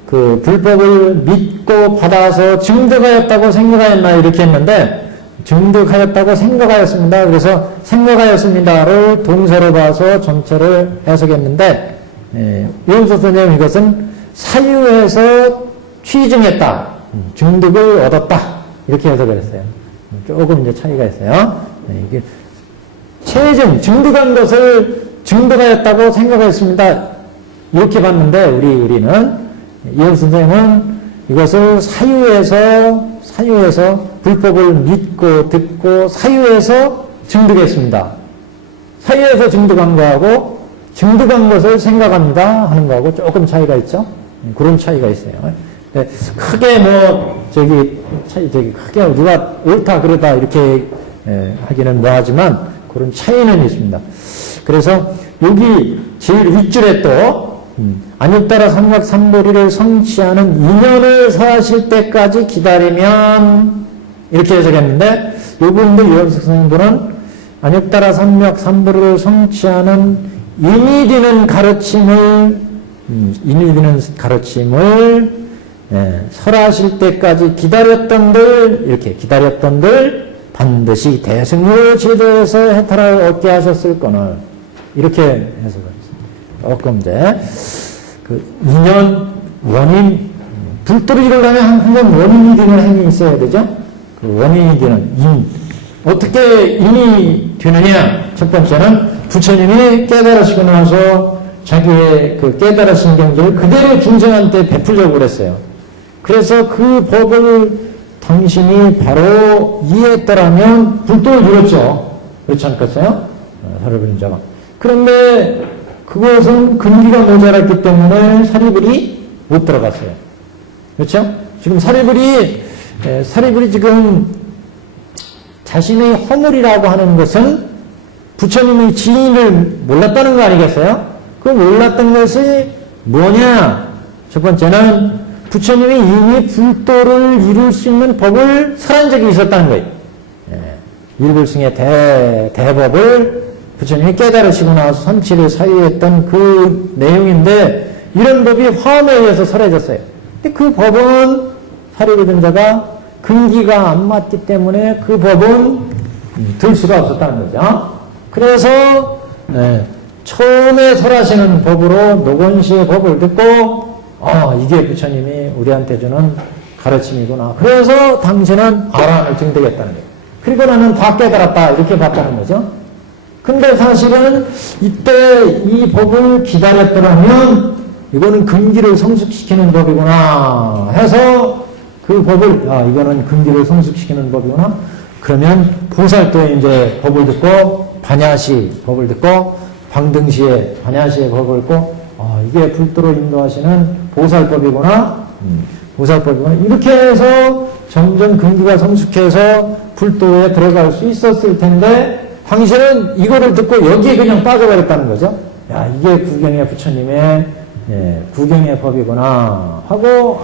그 불법을 믿고 받아서 증득하였다고 생각하였나 이렇게 했는데 증득하였다고 생각하였습니다. 그래서 생각하였습니다를 동사로 봐서 전체를 해석했는데 이원석 선생님 이것은 사유에서 취증했다. 증득을 얻었다. 이렇게 해석을 했어요. 조금 이제 차이가 있어요. 이게 증득한 것을 증득하였다고 생각했습니다. 이렇게 봤는데 우리는 이원석 선생님은 이것을 사유에서 불법을 믿고 듣고 사유에서 증득했습니다. 사유에서 증득한 거하고 증득한 것을 생각합니다 하는 거하고 조금 차이가 있죠. 그런 차이가 있어요. 크게 크게 누가 옳다 그러다 이렇게 하기는 뭐하지만 그런 차이는 있습니다. 그래서 여기 제일 윗줄에 또 안익따라 삼각삼보리를 성취하는 인연을 서하실 때까지 기다리면 이렇게 해석했는데 요분들 유영석 선생님들은 안익따라 삼각삼보리를 성취하는 인이 되는 가르침을 설하실 때까지 기다렸던들 이렇게 기다렸던들 반드시 대승으로 제도에서 해탈을 얻게 하셨을거늘 이렇게 해석을 했습니다. 조금 이제 그 인연 원인 불도를 이루려면 항상 원인이 되는 행위 있어야 되죠. 그 원인이 되는 인 어떻게 인이 되느냐? 첫 번째는 부처님이 깨달으시고 나서 자기의 그 깨달으신 경지를 그대로 중생한테 베풀려고 그랬어요. 그래서 그 법을 당신이 바로 이해했더라면 불도를 이뤘죠. 그렇지 않겠어요? 사리불 자가. 그런데 그것은 근기가 모자랐기 때문에 사리불이 못 들어갔어요. 그렇죠? 지금 사리불이 지금 자신의 허물이라고 하는 것은 부처님의 지인을 몰랐다는 거 아니겠어요? 그 몰랐던 것이 뭐냐? 첫 번째는 부처님이 이미 불도를 이룰 수 있는 법을 설한 적이 있었다는 거예요. 일불승의 대법을 부처님이 깨달으시고 나서 삼치를 사유했던 그 내용인데 이런 법이 화엄에 의해서 설해졌어요. 근데 그 법은 사리불전자가 근기가 안 맞기 때문에 그 법은 들 수가 없었다는 거죠. 그래서 처음에 설하시는 법으로 노건시의 법을 듣고 이게 부처님이 우리한테 주는 가르침이구나. 그래서 당신은 아라한을 증득했다는 거예요. 그리고 나는 다 깨달았다 이렇게 봤다는 거죠. 근데 사실은 이때 이 법을 기다렸더라면 이거는 근기를 성숙시키는 법이구나 해서 그 법을 이거는 근기를 성숙시키는 법이구나. 그러면 보살도에 이제 법을 듣고 반야시 법을 듣고 방등시에 반야시의 법을 듣고 이게 불도로 인도하시는 보살법이구나. 보살법이구나. 이렇게 해서 점점 근기가 성숙해서 불도에 들어갈 수 있었을 텐데 당신은 이거를 듣고 여기에 그냥 빠져버렸다는 거죠. 야, 이게 구경의 부처님의 구경의 법이구나 하고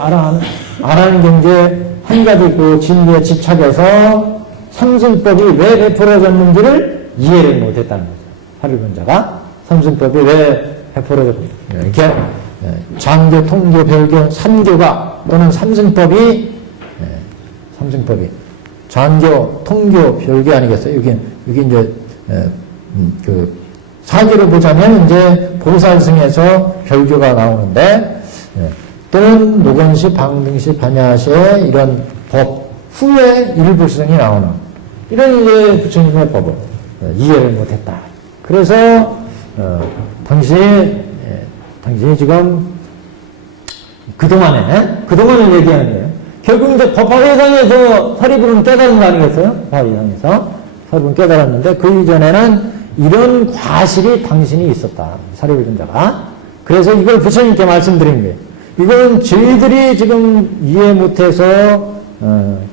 아라는 경지에 한 가지 그 진리에 집착해서 삼승법이 왜 베풀어졌는지를 이해를 못했다는 거죠. 사리불자가 삼승법이 왜 베풀어졌는지 이렇게 장교, 통교, 별교, 삼교가 또는 삼승법이 장교, 통교, 별교 아니겠어요? 여기 이제 그 사교를 보자면 이제 보살승에서 별교가 나오는데 또는 노건시, 방등시, 반야시의 이런 법 후에 일불승이 나오는 이런 이제 부처님의 법을 이해를 못했다. 그래서 당신이 지금 그동안을 얘기하는 거예요. 결국 이제 법화회상에서 사리불은 깨달은 거 아니겠어요? 법화회상에서 사리불은 깨달았는데 그 이전에는 이런 과실이 당신이 있었다. 사리불전자가. 그래서 이걸 부처님께 말씀드린 거예요. 이건 저희들이 지금 이해 못해서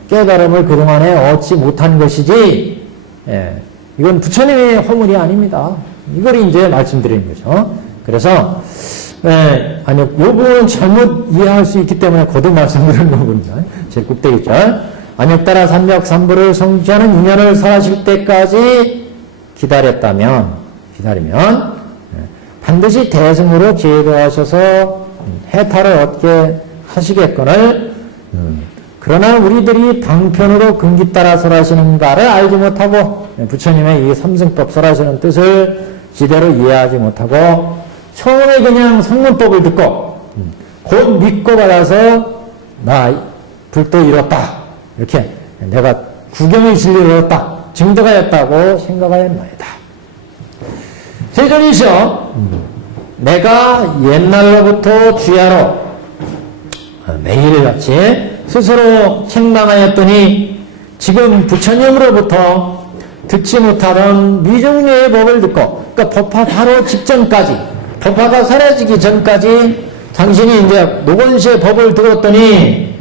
깨달음을 그동안에 얻지 못한 것이지 이건 부처님의 허물이 아닙니다. 이걸 이제 말씀드리는 거죠. 그래서 아니, 요 부분은 잘못 이해할 수 있기 때문에 거듭 말씀드리는 거군요. 제 꼭대기절. 안익따라 삼백삼부를 성취하는 인연을 설하실 때까지 기다리면 반드시 대승으로 제도하셔서 해탈을 얻게 하시겠거늘 그러나 우리들이 방편으로 근기 따라 설하시는가를 알지 못하고 부처님의 이 삼승법 설하시는 뜻을 제대로 이해하지 못하고 처음에 그냥 성문법을 듣고 곧 믿고 받아서 나 불도 이뤘다 이렇게 내가 구경의 진리를 얻었다 증득하였다고 생각하였나이다. 세존이시여 내가 옛날로부터 주야로 매일같이 스스로 책망하였더니 지금 부처님으로부터 듣지 못하던 미종류의 법을 듣고, 그러니까 법화 바로 직전까지, 법화가 사라지기 전까지 당신이 이제 노건시의 법을 들었더니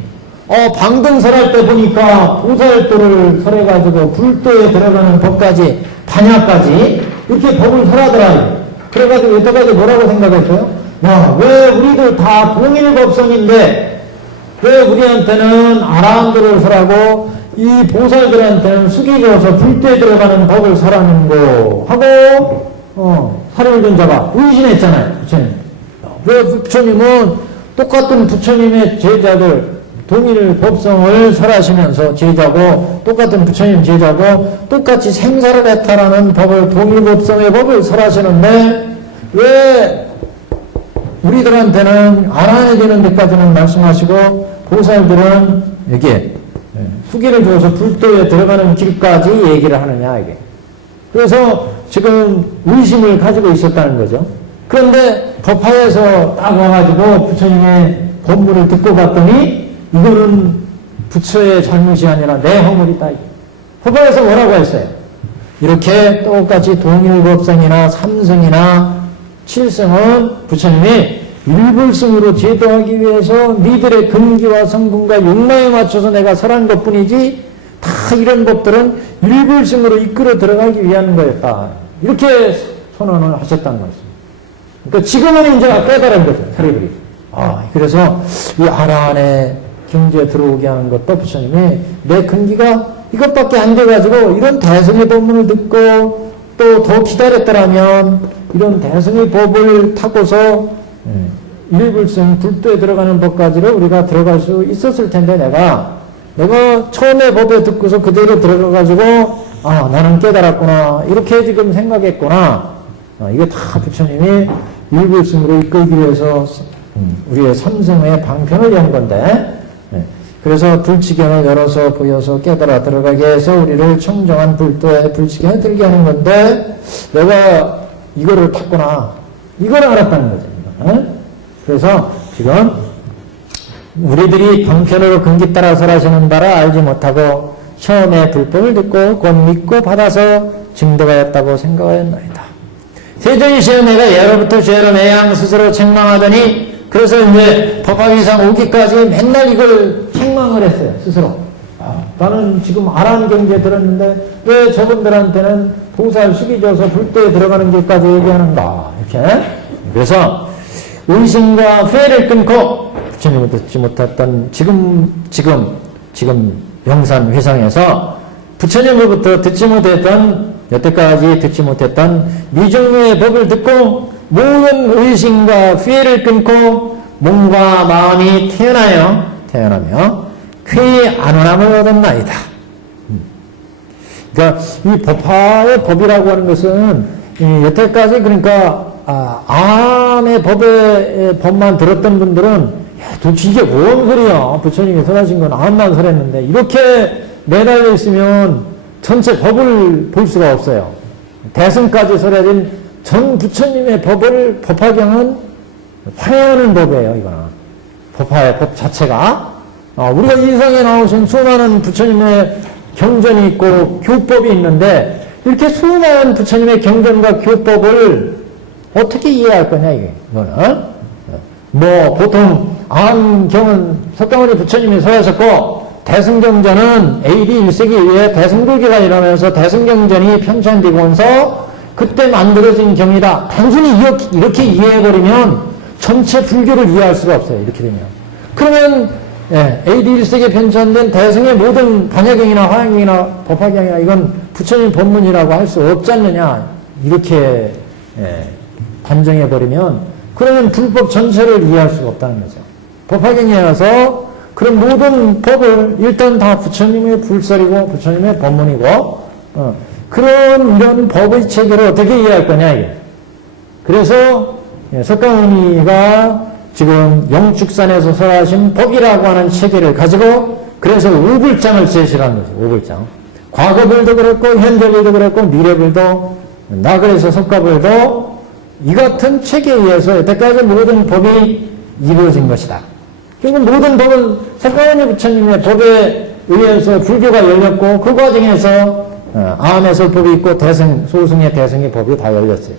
방등 설할 때 보니까 보살도를 설해가지고 불도에 들어가는 법까지, 반야까지 이렇게 법을 설하더라. 그래가지고 여태까지 뭐라고 생각했어요? 야, 왜 우리들 다 동일법성인데 왜 우리한테는 아라한도를 설하고 이 보살들한테는 숙이 줘서 불도에 들어가는 법을 설하는 거 하고 사료를 자가 의심했잖아요. 부처님. 왜 부처님은 똑같은 부처님의 제자들 동일 법성을 설하시면서 제자고 똑같은 부처님 제자고 똑같이 생사를 해탈하는 법을 동일 법성의 법을 설하시는데 왜 우리들한테는 아라한이 되는 데까지는 말씀하시고 보살들은 여기에 후기를 줘서 불도에 들어가는 길까지 얘기를 하느냐 이게. 그래서 지금 의심을 가지고 있었다는 거죠. 그런데 법화에서 딱 와가지고 부처님의 법문을 듣고 봤더니 이거는 부처의 잘못이 아니라 내 허물이다. 법화에서 뭐라고 했어요? 이렇게 똑같이 동일법성이나 삼성이나 칠성은 부처님이 일불승으로 제도하기 위해서 니들의 근기와 성분과 욕망에 맞춰서 내가 설한 것뿐이지 다 이런 법들은 일불승으로 이끌어 들어가기 위한 거였다. 이렇게 선언을 하셨다는 말씀. 그러니까 지금은 이제 깨달은 거죠. 사리들이. 그래서 이 아라한의 경지에 들어오게 하는 것도 부처님이 내 근기가 이것밖에 안 돼가지고 이런 대승의 법문을 듣고 또 더 기다렸더라면 이런 대승의 법을 타고서 일불승 불도에 들어가는 법까지를 우리가 들어갈 수 있었을 텐데 내가 처음에 법에 듣고서 그대로 들어가가지고 나는 깨달았구나 이렇게 지금 생각했구나. 이게 다 부처님이 일불승으로 이끌기 위해서 우리의 삼성의 방편을 연 건데 그래서 불치경을 열어서 보여서 깨달아 들어가게 해서 우리를 청정한 불도에 불치경에 들게 하는 건데 내가 이거를 탔구나. 이걸 알았다는 거죠. 그래서 지금 우리들이 방편으로 근기 따라 설하시는 바라 알지 못하고 처음에 불법을 듣고 곧 믿고 받아서 증득하였다고 생각하였나이다. 세존이시여 내가 예로부터 죄로 매양 스스로 책망하더니 그래서 이제 법화위상 오기까지 맨날 이걸 책망을 했어요. 스스로. 나는 지금 아라한 경지에 들었는데 왜 저분들한테는 보살 숙이 줘서 불도에 들어가는 길까지 얘기하는가. 이렇게. 그래서 의심과 회를 끊고 부처님을 듣지 못했던 지금 영산 회상에서 부처님으로부터 듣지 못했던 여태까지 듣지 못했던 미종류의 법을 듣고 모든 의심과 회를 끊고 몸과 마음이 태어나며 쾌히 안온함을 얻었나이다. 그러니까 이 법화의 법이라고 하는 것은 여태까지 그러니까 암의 법만 들었던 분들은 도대체 이게 뭔 소리야. 부처님이 설하신 건 암만 설했는데 이렇게 매달려 있으면 전체 법을 볼 수가 없어요. 대승까지 설해진 전 부처님의 법을 법화경은 화해하는 법이에요. 이거는 법화의 법 자체가 우리가 이상에 나오신 수많은 부처님의 경전이 있고 교법이 있는데 이렇게 수많은 부처님의 경전과 교법을 어떻게 이해할 거냐 이거는 보통 암경은 석가모니 부처님이 설하셨고 대승경전은 AD 1세기 이후에 대승불교가 일어나면서 대승경전이 편찬되고서 그때 만들어진 경이다. 단순히 이렇게 이해해버리면 전체 불교를 이해할 수가 없어요. 이렇게 되면. 그러면 AD 1세기에 편찬된 대승의 모든 반야경이나 화양경이나 법화경이나 이건 부처님 법문이라고 할 수 없지 않느냐. 이렇게 단정해버리면 그러면 불법 전체를 이해할 수가 없다는 거죠. 법화경이라서 그런 모든 법을 일단 다 부처님의 불설이고 부처님의 법문이고 이런 법의 체계를 어떻게 이해할 거냐 이게. 그래서 석가모니가 지금 영축산에서 설하신 법이라고 하는 체계를 가지고 그래서 오불장을 제시하는 거죠. 오불장. 과거불도 그랬고 현재불도 그랬고 미래불도 그래서 석가불도 이 같은 체계에 의해서 여태까지 모든 법이 이루어진 것이다. 그리고 모든 법은 석가모니 부처님의 법에 의해서 불교가 열렸고 그 과정에서 암해설법이 있고 소승의 대승의 법이 다 열렸어요.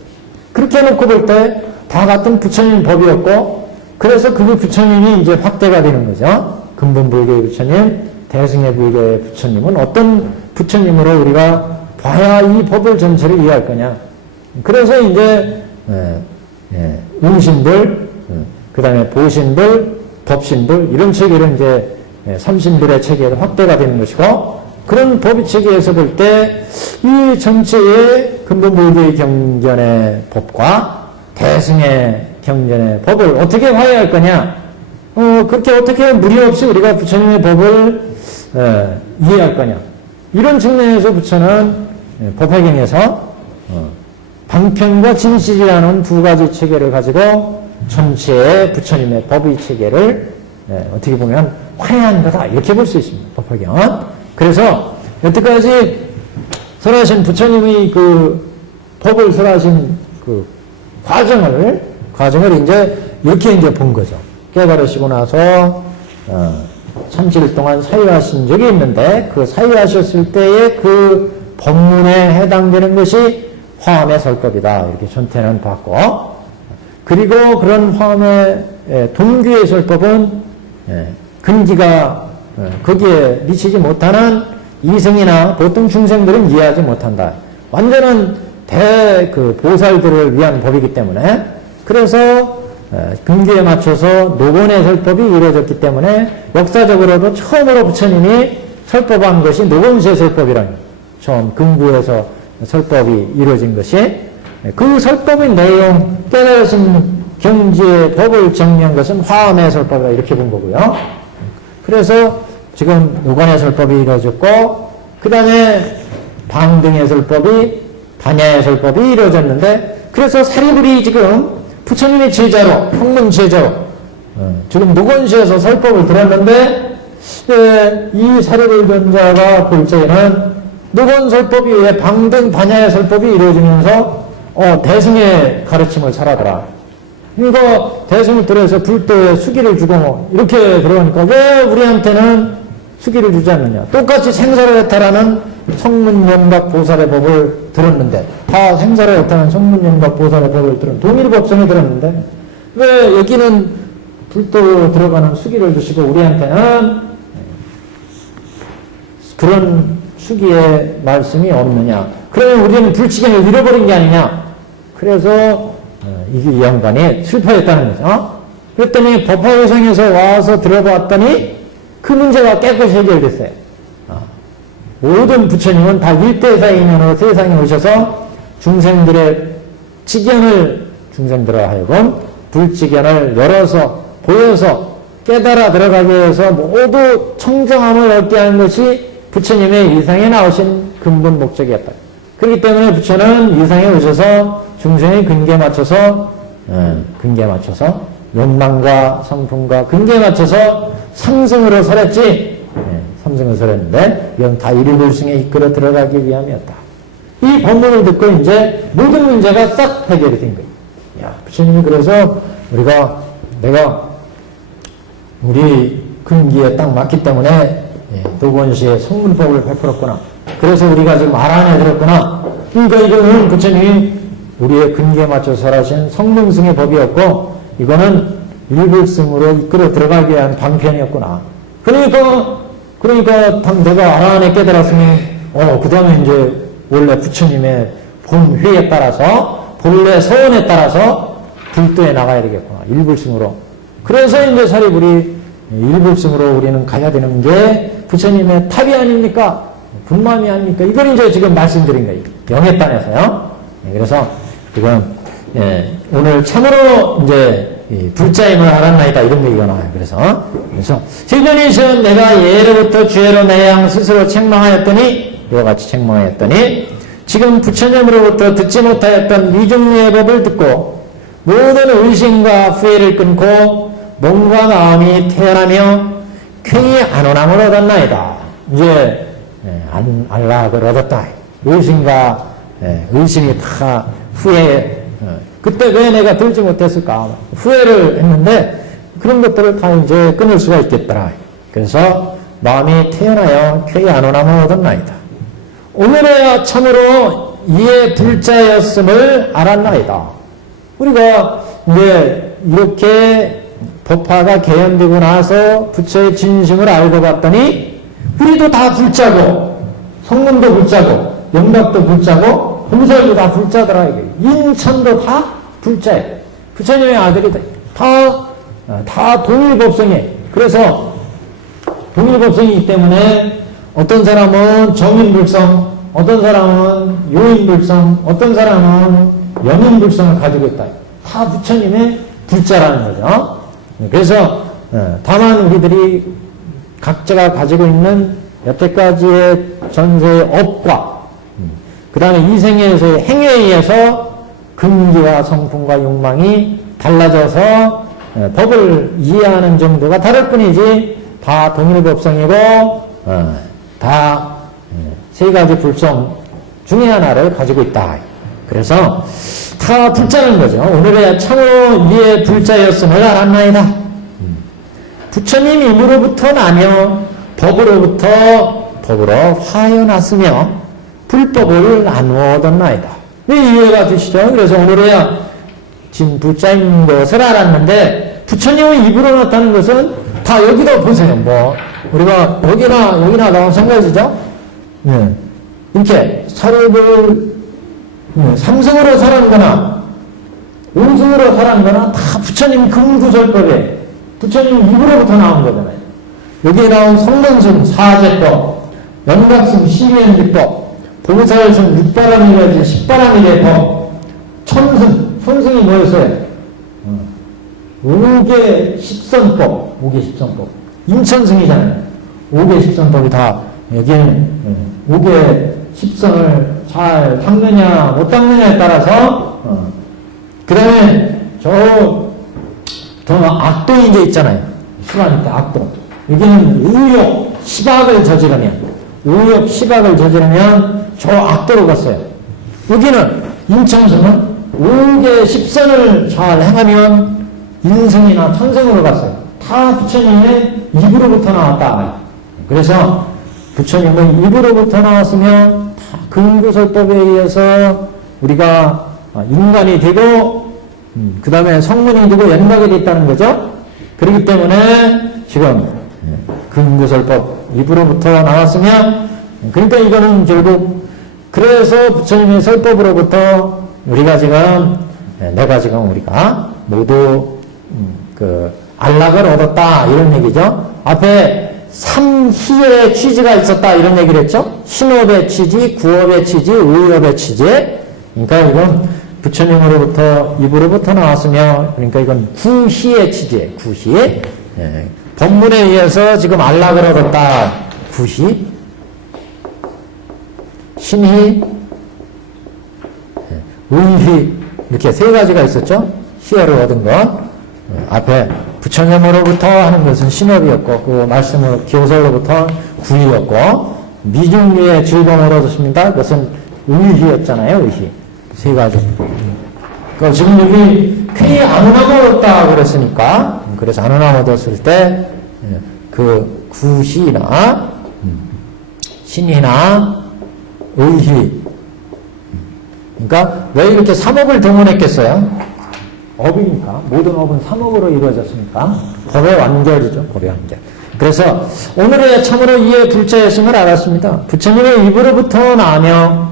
그렇게 놓고 볼 때 다 같은 부처님 법이었고 그래서 그 부처님이 이제 확대가 되는 거죠. 근본불교의 부처님, 대승의 불교의 부처님은 어떤 부처님으로 우리가 봐야 이 법을 전체를 이해할 거냐. 그래서 이제 운신들, 그 다음에 보신들, 법신들 이런 체계로 이제 삼신들의 체계로 확대가 되는 것이고 그런 법의 체계에서 볼 때 이 전체의 근본불교의 경전의 법과 대승의 경전의 법을 어떻게 화해할 거냐. 그렇게 어떻게 무리 없이 우리가 부처님의 법을 이해할 거냐. 이런 측면에서 부처는 법화경에서 방편과 진실이라는 두 가지 체계를 가지고 전체의 부처님의 법의 체계를 어떻게 보면 화해한 거다. 이렇게 볼 수 있습니다. 법화경은. 그래서 여태까지 설하신 부처님이 그 법을 설하신 그 과정을 이제 이렇게 이제 본 거죠. 깨달으시고 나서 30일 동안 사유하신 적이 있는데 그 사유하셨을 때의 그 법문에 해당되는 것이 화엄의 설법이다. 이렇게 전태는 봤고 그리고 그런 화엄의 동규의 설법은 근기가 거기에 미치지 못하는 이승이나 보통 중생들은 이해하지 못한다. 완전한 보살들을 위한 법이기 때문에 그래서 근기에 맞춰서 노건의 설법이 이루어졌기 때문에 역사적으로도 처음으로 부처님이 설법한 것이 노건시의 설법이라는 처음 근구에서 설법이 이루어진 것이 그 설법의 내용 깨달으신 경지의 법을 정리한 것은 화엄의 설법이라 이렇게 본 거고요. 그래서 지금 노건의 설법이 이루어졌고 그 다음에 방등의 설법이 반야의 설법이 이루어졌는데 그래서 사리불이 지금 부처님의 제자로 학문 제자로 지금 노건시에서 설법을 들었는데 이 사리불 전자가 볼 때에는 노건 설법 이후에 방등 반야의 설법이 이루어지면서 대승의 가르침을 살아더라. 이거 대승을 들어서 불도에 수기를 주고 이렇게 그러니까 왜 우리한테는 수기를 주지 않느냐. 똑같이 생사로해탈하는 성문연각 보살의 법을 들었는데 다 생사로해탈하는 성문연각 보살의 법을 동일법성에 들었는데 왜 여기는 불도 들어가는 수기를 주시고 우리한테는 그런 수기의 말씀이 없느냐. 그러면 우리는 불치경을 잃어버린 게 아니냐. 그래서 이게 이 양반이 슬퍼했다는 거죠. 그랬더니 법화의성에서 와서 들어봤더니 그 문제가 깨끗이 해결됐어요. 모든 부처님은 다 일대사인으로 세상에 오셔서 중생들의 지견을 중생들을 하여금 불지견을 열어서 보여서 깨달아 들어가게 해서 모두 청정함을 얻게 하는 것이 부처님의 이상에 나오신 근본 목적이었다. 그렇기 때문에 부처는 이상에 오셔서 중생의 근기에 맞춰서 욕망과 성품과 근기에 맞춰서 삼승으로 설했지. 삼승을 설했는데 이건 다 일불승에 이끌어 들어가기 위함이었다. 이 법문을 듣고 이제 모든 문제가 싹 해결이 된 거예요. 야, 부처님이 그래서 내가 우리 근기에 딱 맞기 때문에 도건시에 성문법을 베풀었구나. 그래서 우리가 지금 말 안에 들었구나. 그러니까 이거는 부처님이 우리의 근기에 맞춰서 설하신 성문승의 법이었고 이거는 일불승으로 이끌어 들어가기 위한 방편이었구나. 그러니까 내가 알 안에 깨달았으니 그 다음에 이제 원래 부처님의 본 회에 따라서 본래 서원에 따라서 불도에 나가야 되겠구나. 일불승으로. 그래서 이제 사리불이 일불승으로 우리는 가야 되는 게 부처님의 탑이 아닙니까? 분마음이 아닙니까? 이걸 이제 지금 말씀드린 거예요. 영해단에서요. 그래서 지금 오늘 참으로 이제 불자임을 알았나이다 이런 얘기가 나와요. 그래서 실전이시은 내가 예로부터 주예로 내양 스스로 책망하였더니 이와 같이 책망하였더니 지금 부처님으로부터 듣지 못하였던 미중류의 법을 듣고 모든 의심과 후회를 끊고 몸과 마음이 태어나며 쾌히 안온함을 얻었나이다. 이제 안락을 얻었다. 의심과 의심이 다 후회. 그때 왜 내가 들지 못했을까? 후회를 했는데 그런 것들을 다 이제 끊을 수가 있겠더라. 그래서 마음이 태어나여 쾌히 안온함을 얻었나이다. 오늘에야 참으로 이의 불자였음을 알았나이다. 우리가 이제 이렇게 법화가 개헌되고 나서 부처의 진심을 알고 봤더니 우리도 다 불자고 성문도 불자고 영락도 불자고 공설도 다 불자더라. 인천도 다 불자예요. 부처님의 아들이 다 동일법성이에요. 그래서 동일법성이기 때문에 어떤 사람은 정인불성, 어떤 사람은 요인불성, 어떤 사람은 영인불성을 가지고 있다. 다 부처님의 불자라는 거죠. 그래서 다만 우리들이 각자가 가지고 있는 여태까지의 전세의 업과 그 다음에 이 생에서의 행위에 의해서 근기와 성품과 욕망이 달라져서 법을 이해하는 정도가 다를 뿐이지 다 동일법성이고 다 세 가지 불성 중에 하나를 가지고 있다. 그래서 다 불자는 거죠. 오늘의 참으로 이의 불자였음을 알았나이다. 부처님 힘으로부터 나며 법으로 화해났으며 불법을 나누어 얻었나이다. 왜 이해가 되시죠? 그래서 오늘에야 지금 불자인 것을 알았는데 부처님의 입으로 나타나는 것은 다 여기다 보세요. 뭐 우리가 여기나 마찬가지죠. 이렇게 서로를 삼승으로 살았거나 오승으로 살았거나 다 부처님 금구설법에 부처님 입으로부터 나온 거잖아요. 여기에 나온 성문승 사제법, 연각승 십이현지법, 보살승 육바람이라지 십바람이래법, 천승, 천승이 뭐였어요? 5개 십선법, 5개 십선법. 인천승이잖아요. 5개 십선법이 다, 여기는 5개 십선을 잘 닦느냐, 못 닦느냐에 따라서, 그 다음에 더 악동이 이제 있잖아요. 수란 밑에 악동. 여기는 우욕, 시박을 저지르면 저 악도로 갔어요. 여기는 인천승은 5개 십선을 잘 행하면 인승이나 천승으로 갔어요. 다 부처님의 입으로부터 나왔다. 그래서 부처님은 입으로부터 나왔으면 다 근구설법에 의해서 우리가 인간이 되고 그 다음에 성문이 되고 연락이 됐다는 거죠. 그렇기 때문에 지금 근구설법 입으로부터 나왔으면 그러니까 이거는 결국 그래서 부처님의 설법으로부터 우리가 모두 안락을 얻었다 이런 얘기죠. 앞에 삼희의 취지가 있었다 이런 얘기를 했죠. 신업의 취지, 구업의 취지, 의업의 취지. 그러니까 이건 부처님으로부터 입으로부터 나왔으며 그러니까 이건 구희의 취지예요. 구희. 법문에 의해서 지금 안락을 얻었다. 구희. 신희, 의희 이렇게 세 가지가 있었죠. 희열을 얻은 것. 앞에 부처님으로부터 하는 것은 신업이었고 그 말씀으로 교설로부터 구희였고 미중류의 즐거움을 얻었습니다. 그것은 의희였잖아요. 의희. 세 가지. 그러니까 지금 여기 쾌히 안온함을 얻었다 그랬으니까 그래서 안온함을 얻었을 때 그 구희나 신희나 의희. 그러니까 왜 이렇게 삼업을 동원했겠어요? 업이니까. 모든 업은 삼업으로 이루어졌으니까. 법의 완결이죠. 법의 완결. 그래서 오늘의 참으로 이의 불자였음을 알았습니다. 부처님의 입으로부터 나며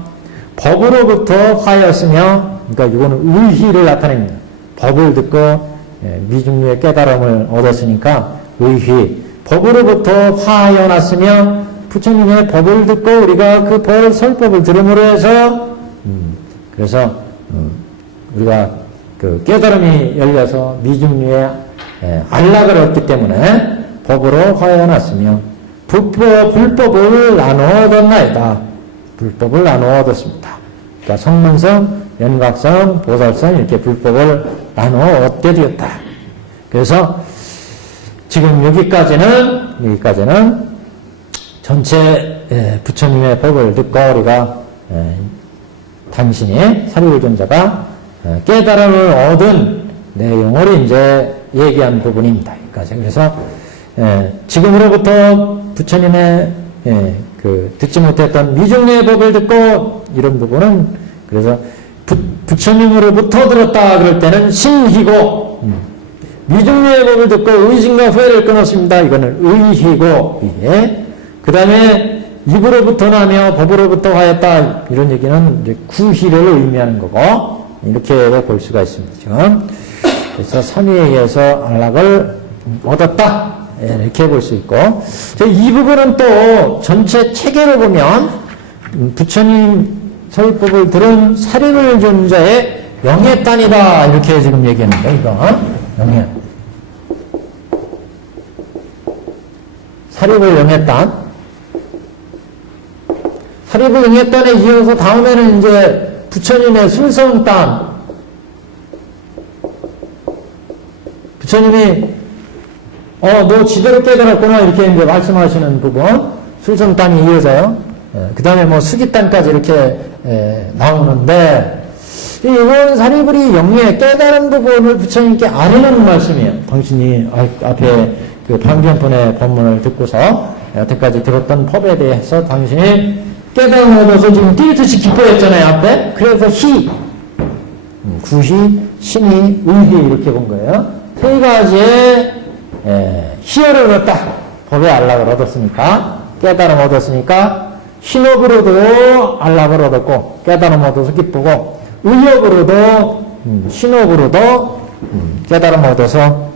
법으로부터 화였으며 그러니까 이거는 의희를 나타냅니다. 법을 듣고 미중류의 깨달음을 얻었으니까 의희. 법으로부터 화하여났으며 부처님의 법을 듣고 우리가 그 설법을 들음으로 해서 그래서 우리가 그 깨달음이 열려서 미중류의 안락을 얻기 때문에 법으로 화해놨으며 불법을 나누어 얻었나이다. 불법을 나누어 얻었습니다. 그러니까 성문성, 연각성, 보살성 이렇게 불법을 나누어 얻게 되었다. 그래서 지금 여기까지는 전체 부처님의 법을 듣고 우리가 당신이 사리불존자가 깨달음을 얻은 내용을 이제 얘기한 부분입니다. 그래서 지금으로부터 부처님의 그 듣지 못했던 미중류의 법을 듣고 이런 부분은 그래서 부처님으로부터 들었다 그럴 때는 신희고 미중류의 법을 듣고 의심과 후회를 끊었습니다. 이거는 의희고 그 다음에 입으로부터 나며 법으로부터 하였다 이런 얘기는 이제 구희를 의미하는 거고 이렇게 볼 수가 있습니다. 지금 그래서 삼위에 의해서 안락을 얻었다 이렇게 볼 수 있고 이 부분은 또 전체 체계로 보면 부처님 설법을 들은 사립을 준 자의 영예단이다 이렇게 지금 얘기했는데 이거 영예 사립을 영예단 사립을 영예단에 이어서 다음에는 이제 부처님의 술성단 부처님이 너 제대로 깨달았구나 이렇게 이제 말씀하시는 부분 술성단이 이어져요. 그 다음에 뭐 수기단까지 이렇게 나오는데 이건 사리불이 영리에 깨달은 부분을 부처님께 아뢰는 말씀이에요. 당신이 앞에 그 방편분의 법문을 듣고서 여태까지 들었던 법에 대해서 당신이 깨달음을 얻어서 지금 띠듯이 기뻐했잖아요 앞에. 그래서 구희, 신희, 의희 이렇게 본 거예요. 세 가지의 희열을 얻었다. 법의 안락을 얻었으니까 깨달음 얻었으니까 신업으로도 안락을 얻었고 깨달음 얻어서 기쁘고 의욕으로도 신업으로도 깨달음 얻어서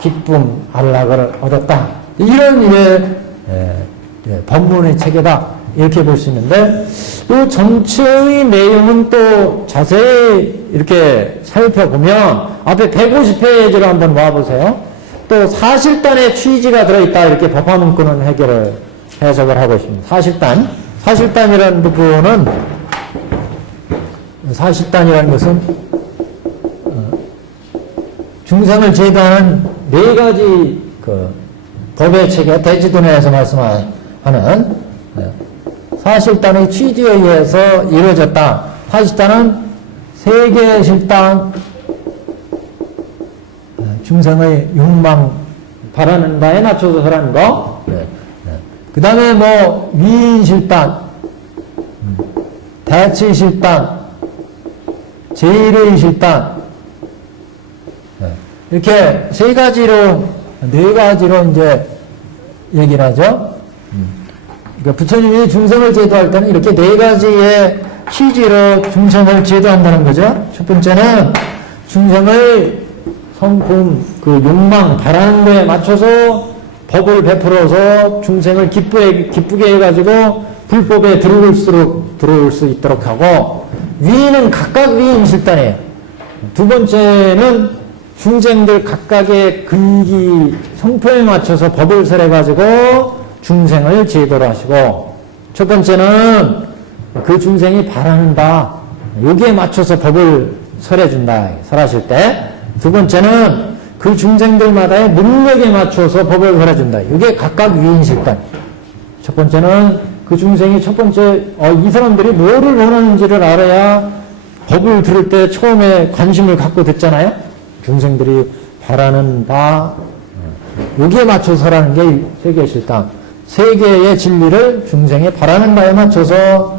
기쁨 안락을 얻었다. 이런 법문의 체계다 이렇게 볼 수 있는데 이 전체의 내용은 또 자세히 이렇게 살펴보면 앞에 150페이지로 한번 와보세요. 또 사실단의 취지가 들어있다 이렇게 법화문구는 해석을 하고 있습니다. 사실단이라는 부분은 사실단이라는 것은 중생을 제도하는 네 가지 그 법의 체계 대지도내에서 말씀하는 사실단의 취지에 의해서 이루어졌다. 사실단은 세계의 실단 중생의 욕망 바라는 바에 맞춰서 하라는 거. 그 다음에 뭐 위인실단, 대치실단, 제일의 실단 이렇게 세 가지로 네 가지로 이제 얘기를 하죠. 그러니까 부처님이 중생을 제도할 때는 이렇게 네 가지의 취지로 중생을 제도한다는 거죠. 첫 번째는 중생의 성품, 그 욕망, 바라는 거에 맞춰서 법을 베풀어서 중생을 기쁘게 해가지고 불법에 들어올 수 있도록 하고 위인은 각각 위인 실단이에요. 두 번째는 중생들 각각의 근기, 성품에 맞춰서 법을 설해가지고 중생을 제도로 하시고 첫 번째는 그 중생이 바라는 바 여기에 맞춰서 법을 설해준다. 설하실 때 두 번째는 그 중생들마다의 능력에 맞춰서 법을 설해준다. 이게 각각 위인실단. 첫 번째는 그 중생이 첫 번째 이 사람들이 뭐를 원하는지를 알아야 법을 들을 때 처음에 관심을 갖고 듣잖아요. 중생들이 바라는 바 여기에 맞춰서 설하는 게 세계실단. 세계의 진리를 중생이 바라는 바에 맞춰서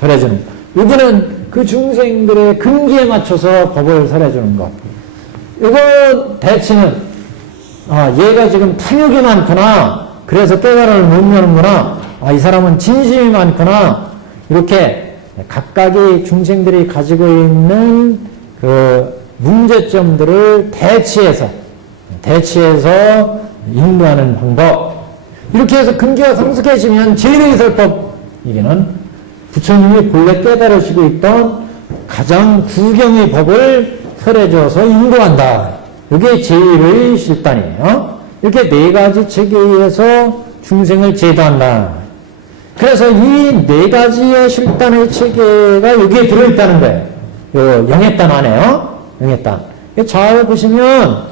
설해주는 여기는 그 중생들의 근기에 맞춰서 법을 설해주는 것. 이거 대치는 얘가 지금 탐욕이 많구나. 그래서 깨달음을 못 여는구나. 이 사람은 진심이 많구나. 이렇게 각각의 중생들이 가지고 있는 그 문제점들을 대치해서 인도하는 방법. 이렇게 해서 근기가 성숙해지면 제일의설법, 이게는 부처님이 본래 깨달으시고 있던 가장 구경의 법을 설해줘서 인도한다. 이게 제일의 실단이에요. 이렇게 네 가지 체계에 의해서 중생을 제도한다. 그래서 이 네 가지의 실단의 체계가 여기에 들어있다는 거예요. 요 영예단 안에요. 영예단. 잘 보시면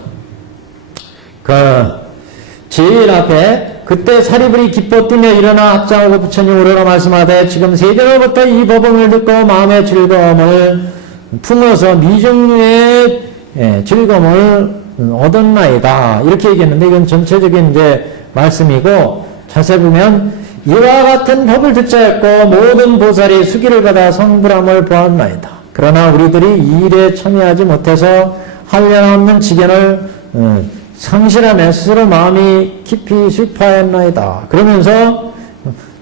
제일 앞에 그때 사리불이 기뻐 뛰며 일어나 합장하고 부처님 오르라 말씀하되 지금 세대로부터 이 법음을 듣고 마음의 즐거움을 품어서 미중류의 즐거움을 얻었나이다. 이렇게 얘기했는데 이건 전체적인 이제 말씀이고 자세히 보면 이와 같은 법을 듣자였고 모든 보살이 수기를 받아 성불함을 보았나이다. 그러나 우리들이 이 일에 참여하지 못해서 한량없는 지견을 상실하며 스스로 마음이 깊이 슬퍼하였나이다. 그러면서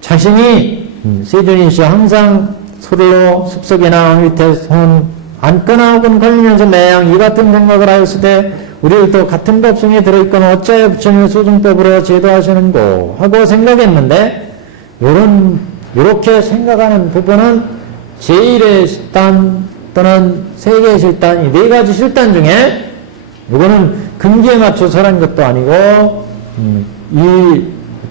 자신이 세존이시 항상 소리로 숲속이나 밑에 손 앉거나 혹은 걸리면서 매양 이 같은 생각을 하였으되 우리들도 같은 법성에 들어있건 어찌하여 부처님의 소중법으로 제도하시는고 하고 생각했는데 요렇게 생각하는 부분은 제1의 실단 또는 세계의 실단 이 네 가지 실단 중에 이거는 금기에 맞춰 설한 것도 아니고 이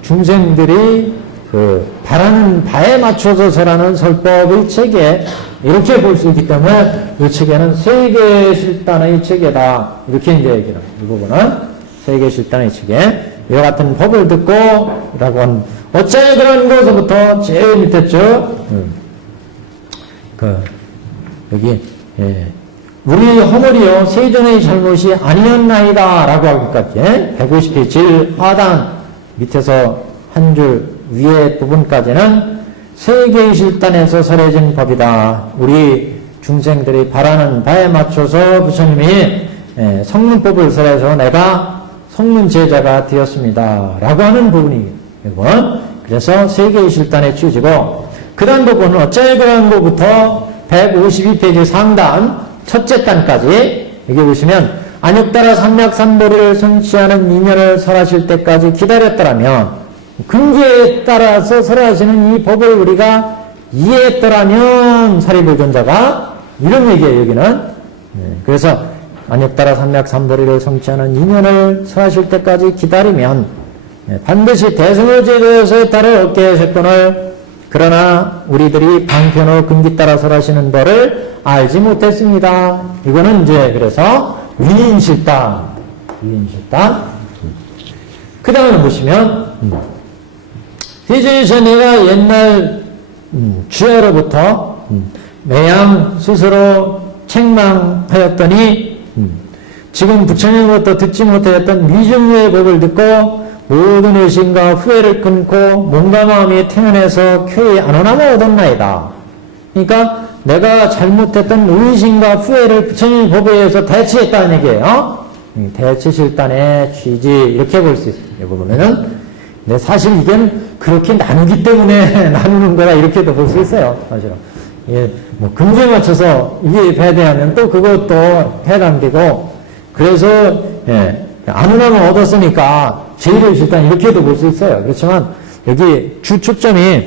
중생들이 그 바라는 바에 맞춰서 설하는 설법의 체계 이렇게 볼 수 있기 때문에 이 체계는 세계 실단의 체계다 이렇게 이제 얘기를 합니다. 이 부분은 세계 실단의 체계 이와 같은 법을 듣고 라고 하는 어째 그런 것부터 제일 밑에 쭉 여기 우리 허물이요 세존의 잘못이 아니었나이다 라고 하기까지 150페이지 질 하단 밑에서 한 줄 위에 부분까지는 세계의 실단에서 설해진 법이다. 우리 중생들이 바라는 바에 맞춰서 부처님이 성문법을 설해서 내가 성문 제자가 되었습니다. 라고 하는 부분이고 그래서 세계의 실단의 취지고 그 다음 부분은 어째 그런 것부터 152페이지 상단 첫째 단까지 여기 보시면 안욕따라 삼략삼보리를 성취하는 인연을 설하실 때까지 기다렸더라면 근기에 따라서 설하시는 이 법을 우리가 이해했더라면 사리불존자가 이런 얘기예요. 여기는 그래서 안욕따라 삼략삼보리를 성취하는 인연을 설하실 때까지 기다리면 반드시 대승을 제도에서의 딸을 얻게 하셨거늘 그러나 우리들이 방편으로 근기 따라 설하시는 법을 알지 못했습니다. 이거는 이제 그래서 위인실단 그 다음에 보시면 세존이시 내가 옛날 주야로부터 매양 스스로 책망하였더니 지금 부처님으로부터 듣지 못하였던 미중류의 법을 듣고 모든 의심과 후회를 끊고 몸과 마음이 태어나서 쾌히 안온함을 얻었나이다. 그러니까 내가 잘못했던 의심과 후회를 부처님의 법에 의해서 대치했다는 얘기예요. 대치실단의 취지 이렇게 볼 수 있습니다. 이 부분에는 근데 사실 이건 그렇게 나누기 때문에 나누는 거다 이렇게도 볼 수 있어요. 사실은 예, 뭐 금기에 맞춰서 이게 배대하면 또 그것도 해당되고 그래서 안온함을 얻었으니까 제1의 실단 이렇게도 볼 수 있어요. 그렇지만 여기 주 초점이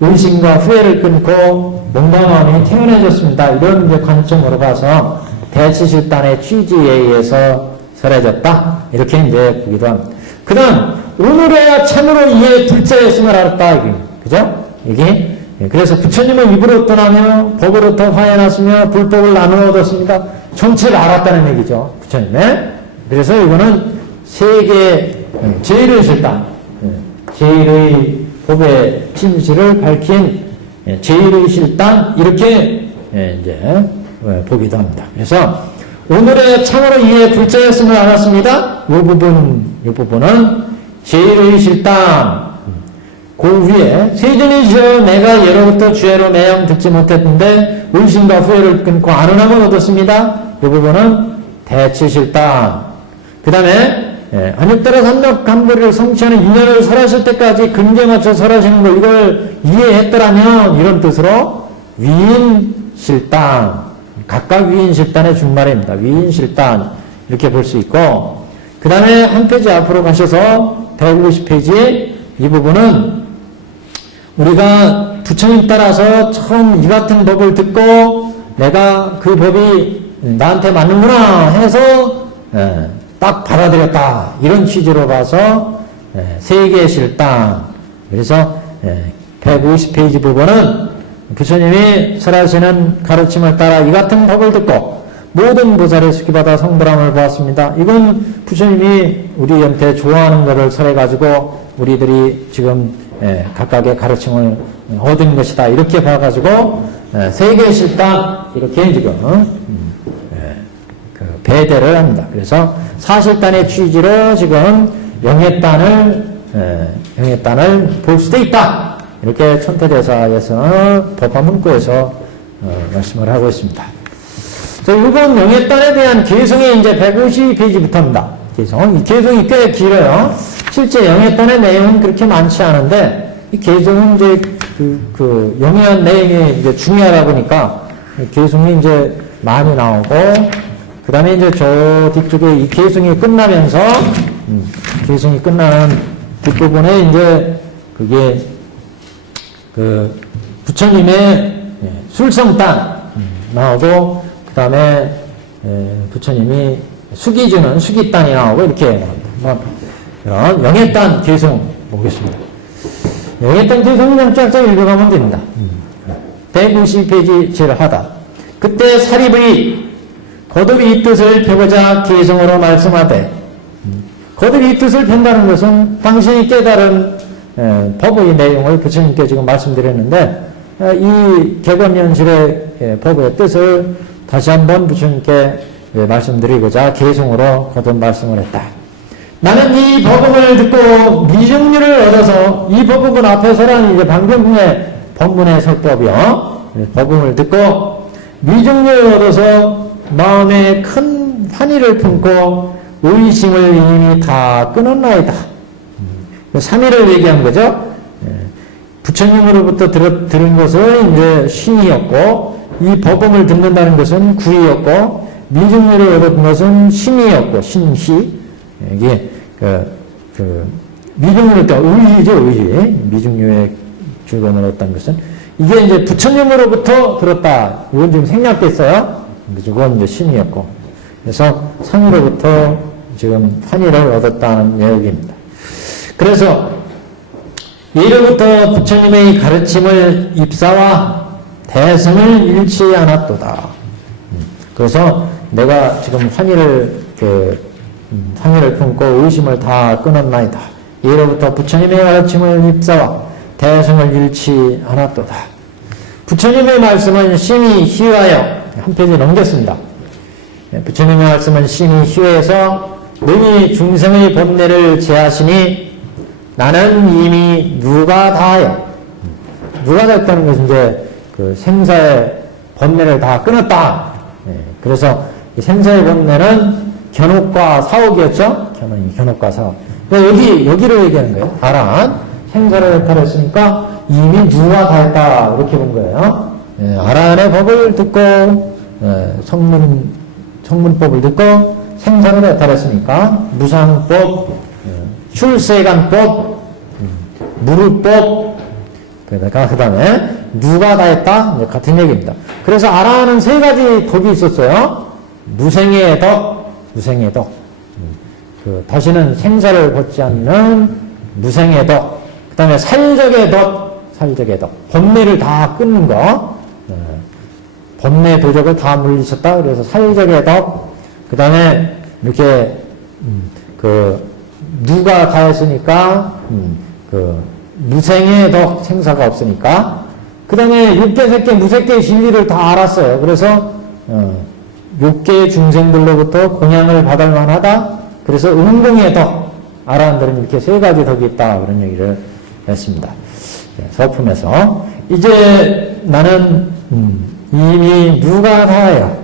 의심과 후회를 끊고 몸과 마음이 태어나졌습니다. 이런 이제 관점으로 봐서 대치실단의 취지에 의해서 설해졌다. 이렇게 이제 보기도 합니다. 그 다음, 오늘에야 참으로 이에 둘째였음을 알았다. 그죠? 이게. 그래서 부처님은 입으로 떠나며 법으로부터 화해났으며 불법을 나누어 얻었습니다. 전체를 알았다는 얘기죠. 부처님의. 그래서 이거는 세계 제1의 실단, 제1의 법의 진실을 밝힌 제1의 실단, 이렇게 이제 보기도 합니다. 그래서 오늘의 참으로 이에 둘째였음을 알았습니다. 이 부분은 제1의 실단, 그 위에 세존이시여 내가 예로부터 주애로 매양 듣지 못했는데 의심과 후회를 끊고 안온함을 얻었습니다. 이 부분은 대치실단. 그 다음에 안욕따라 삼략삼보리를 성취하는 인연을 설하실 때까지 근기에 맞춰 설하시는 거 이걸 이해했더라면 이런 뜻으로 위인실단, 각각 위인실단의 준말입니다. 위인실단 이렇게 볼 수 있고 그 다음에 한 페이지 앞으로 가셔서 150페이지 이 부분은 우리가 부처님 따라서 처음 이 같은 법을 듣고 내가 그 법이 나한테 맞는구나 해서 딱 받아들였다. 이런 취지로 봐서 세계 실단. 그래서 150페이지 부분은 부처님이 설하시는 가르침을 따라 이 같은 법을 듣고 모든 보살의 수기받아 성불함을 보았습니다. 이건 부처님이 우리한테 좋아하는 것을 설해가지고 우리들이 지금 각각의 가르침을 얻은 것이다. 이렇게 봐가지고 세계 실단 이렇게 지금 배대를 합니다. 그래서 사실단의 취지로 지금 영예단을 볼 수도 있다. 이렇게 천태대사에서 법화문구에서 말씀을 하고 있습니다. 자, 이번 영예단에 대한 개성이 이제 152페이지부터입니다. 개성. 이 개성이 꽤 길어요. 실제 영예단의 내용은 그렇게 많지 않은데, 이 개성은 이제 그 영예한 내용이 이제 중요하다 보니까, 개성이 이제 많이 나오고, 그 다음에 이제 저 뒤쪽에 이 개성이 끝나면서, 개성이 끝나는 뒷부분에 이제 그게 그 부처님의 술성단 나오고, 그 다음에 부처님이 수기주는 수기단이 나오고 이렇게 나옵니다. 그런 영예단 개성 보겠습니다. 영예단 개성을 그냥 쫙쫙 읽어가면 됩니다. 190페이지 제를 하다. 그때 사리불이 거듭 이 뜻을 펴고자 개성으로 말씀하되, 거듭 이 뜻을 편다는 것은 당신이 깨달은 법의 내용을 부처님께 지금 말씀드렸는데, 이 객원연실의 법의 뜻을 다시 한번 부처님께 말씀드리고자 개성으로 거듭 말씀을 했다. 나는 이 법음을 듣고 미증류를 얻어서, 이 법음은 앞에서는 이제 방금의 법문의 설법이요. 법음을 듣고 미증류를 얻어서 마음에 큰 환희를 품고 의심을 이미 다 끊었나이다. 3일을 얘기한 거죠. 부처님으로부터 들은 것은 이제 신이었고, 이 법음을 듣는다는 것은 구이였고, 미증류를 얻은 것은 신이었고, 신시. 이게, 미증류를 또 의의죠, 의의. 미증류의 즐거움을 얻었다는 것은. 이게 이제 부처님으로부터 들었다. 이건 지금 생략됐어요. 그건 이제 신이었고. 그래서 상으로부터 지금 환희를 얻었다는 내용입니다. 그래서 이로부터 부처님의 가르침을 입사와 대승을 잃지 않았도다. 그래서 내가 지금 환희를 품고 의심을 다 끊었나이다. 이로부터 부처님의 가르침을 입사와 대승을 잃지 않았도다. 부처님의 말씀은 심히 희화하여, 한 페이지 넘겼습니다. 부처님의 말씀은 심히 희화해서 능히 중생의 본래를 제하시니 나는 이미 누가 다하여, 누가 다했다는 것은 이제 그 생사의 본래를 다 끊었다. 그래서 이 생사의 본래는 견옥과 사옥이었죠. 견옥과 사옥. 여기를 얘기하는 거예요. 아란 생사를 해탈했으니까 이미 누가 다했다 이렇게 본 거예요. 아란의 법을 듣고 성문법을 듣고 생사를 해탈했으니까 무상법, 출세간법, 무르법, 그 다음에 누가 다 했다? 같은 얘기입니다. 그래서 아라는 세 가지 덕이 있었어요. 무생의 덕, 무생의 덕. 다시는 생사를 벗지 않는 무생의 덕. 그 다음에 살적의 덕, 살적의 덕. 번뇌를 다 끊는 거. 번뇌 도적을 다 물리쳤다. 그래서 살적의 덕. 그 다음에 이렇게, 누가 다 했으니까, 무생의 덕, 생사가 없으니까. 그 다음에 육계, 색계, 무색계의 진리를 다 알았어요. 그래서, 육계 중생들로부터 공양을 받을 만하다. 그래서 은공의 덕, 아라한들은 이렇게 세 가지 덕이 있다. 그런 얘기를 했습니다. 서품에서. 이제 나는, 이미 누가 다하여,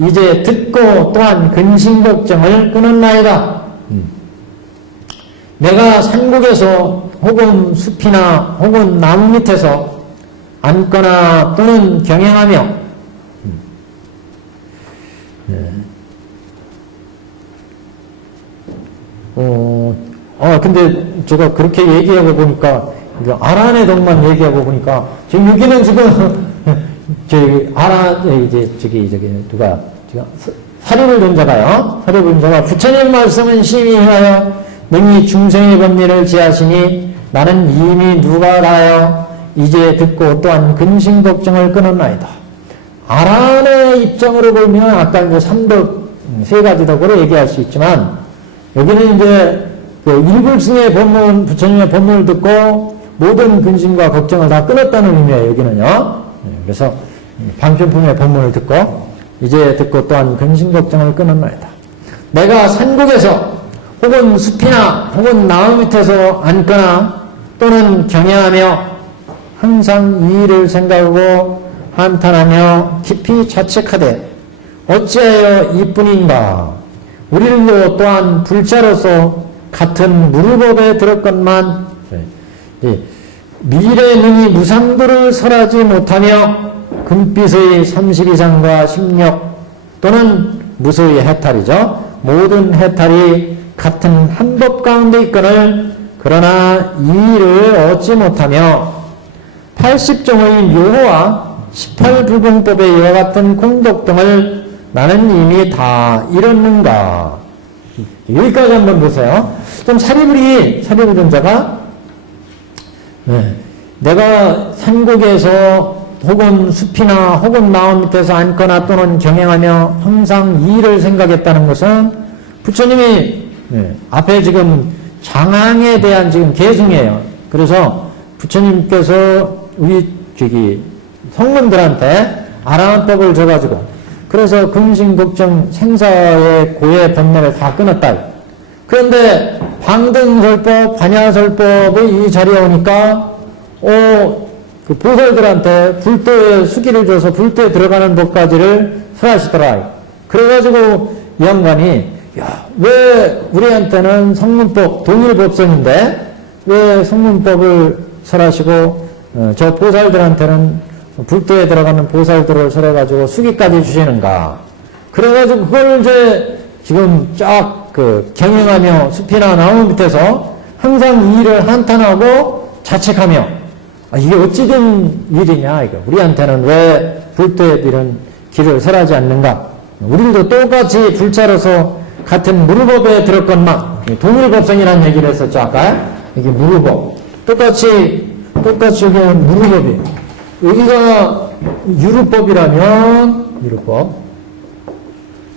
이제 듣고 또한 근심 걱정을 끊었나이다. 내가 산국에서 혹은 숲이나 혹은 나무 밑에서 앉거나 또는 경행하며 근데 제가 그렇게 얘기하고 보니까 아란의 덕만 얘기하고 보니까 지금 여기는 지금 누가 지금 사리불존자가요. 사리불존자가 부처님 말씀은 심의하여 능히 중생의 법리를 지하시니 나는 이미 누가 다하여 이제 듣고 또한 근심 걱정을 끊었나이다. 아란의 입장으로 보면 아까 이제 삼덕 세 가지 덕으로 얘기할 수 있지만 여기는 이제 일불승의 법문, 부처님의 법문을 듣고 모든 근심과 걱정을 다 끊었다는 의미예요. 여기는요. 그래서 방편품의 법문을 듣고 이제 듣고 또한 근심걱정을 끊었나이다. 내가 산곡에서 혹은 숲이나 혹은 나무 밑에서 앉거나 또는 경외하며 항상 이 일을 생각하고 한탄하며 깊이 자책하되 어찌하여 이뿐인가. 우리들도 또한 불자로서 같은 무르법에 들었건만 미래 능히 무상도를 설하지 못하며 금빛의 32상과 16 또는 무소의 해탈이죠. 모든 해탈이 같은 한 법 가운데 있거늘 그러나 이 일을 얻지 못하며 80종의 묘호와 18불공법의 이와 같은 공덕 등을 나는 이미 다 잃었는가. 여기까지 한번 보세요. 좀 사리부리전자가 내가 산곡에서 혹은 숲이나 혹은 마음 밑에서 앉거나 또는 경행하며 항상 이 일을 생각했다는 것은 부처님이 앞에 지금 장항에 대한 지금 계승이에요. 그래서 부처님께서 우리 성문들한테 아라한법을 줘가지고 그래서 근심걱정 생사의 고해 번뇌를 다 끊었다. 그런데 방등설법, 반야설법의 이 자리에 오니까 그 보살들한테 불도에 수기를 줘서 불도에 들어가는 법까지를 설하시더라. 그래가지고 이 양반이 왜 우리한테는 성문법, 동일법성인데 왜 성문법을 설하시고 저 보살들한테는 불도에 들어가는 보살들을 설해가지고 수기까지 주시는가. 그래가지고 그걸 이제 지금 쫙 경영하며 숲이나 나무 밑에서 항상 이 일을 한탄하고 자책하며 이게 어찌 된 일이냐 이거. 우리한테는 왜 불도에 이런 길을 설하지 않는가. 우리도 똑같이 불자로서 같은 무르법에 들었건만 동일법성이라는 얘기를 했었죠 아까. 이게 무르법 똑같이 여기 무르법이에요. 여기가 유르법이라면 유르법,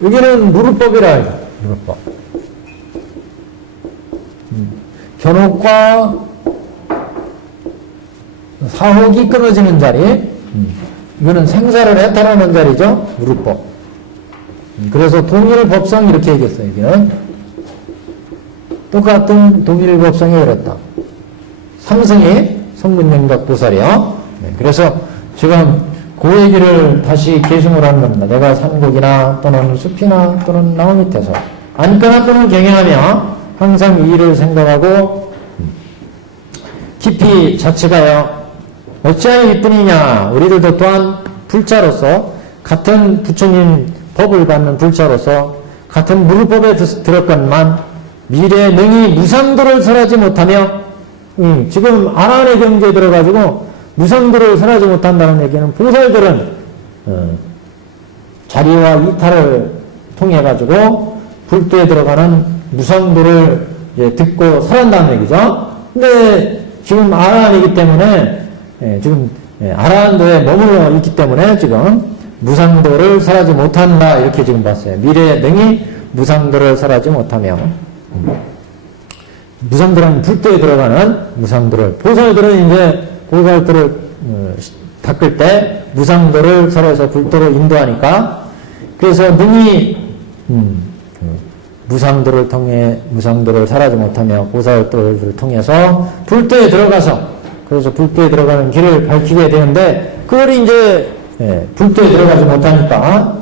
여기는 무르법이라 해요. 무르법. 견옥과 사혹이 끊어지는 자리, 이거는 생사를 해탈하는 자리죠. 무르법. 그래서 동일법성 이렇게 얘기했어요. 여기는 똑같은 동일법성이 그랬다. 삼승이 성문명각보살이요. 그래서 지금 그 얘기를 다시 계승을 하는 겁니다. 내가 산곡이나 또는 숲이나 또는 나무 밑에서 앉거나 또는 경영하며 항상 이 일을 생각하고 깊이 자책하여 어찌하여 이뿐이냐. 우리들도 또한 불자로서 같은 부처님 법을 받는 불자로서 같은 무르법에 들었건만 미래에 능히 무상도를 설하지 못하며 지금 아란의 경지에 들어가지고 무상도를 설하지 못한다는 얘기는 보살들은 자리와 이탈을 통해 가지고 불도에 들어가는 무상도를 이제 듣고 설한다는 얘기죠. 근데 지금 아란이기 때문에 지금 아란도에 머물러 있기 때문에 지금 무상도를 설하지 못한다 이렇게 지금 봤어요. 미래에 능히 무상도를 설하지 못하며 무상도는 불도에 들어가는 무상도를 보살들은 이제 보살들을 닦을 때 무상도를 설해서 불도로 인도하니까 그래서 능히 무상도를 통해 무상도를 설하지 못하며 보살도를 통해서 불도에 들어가서 그래서 불도에 들어가는 길을 밝히게 되는데 그걸 이제 불도에 들어가지 못하니까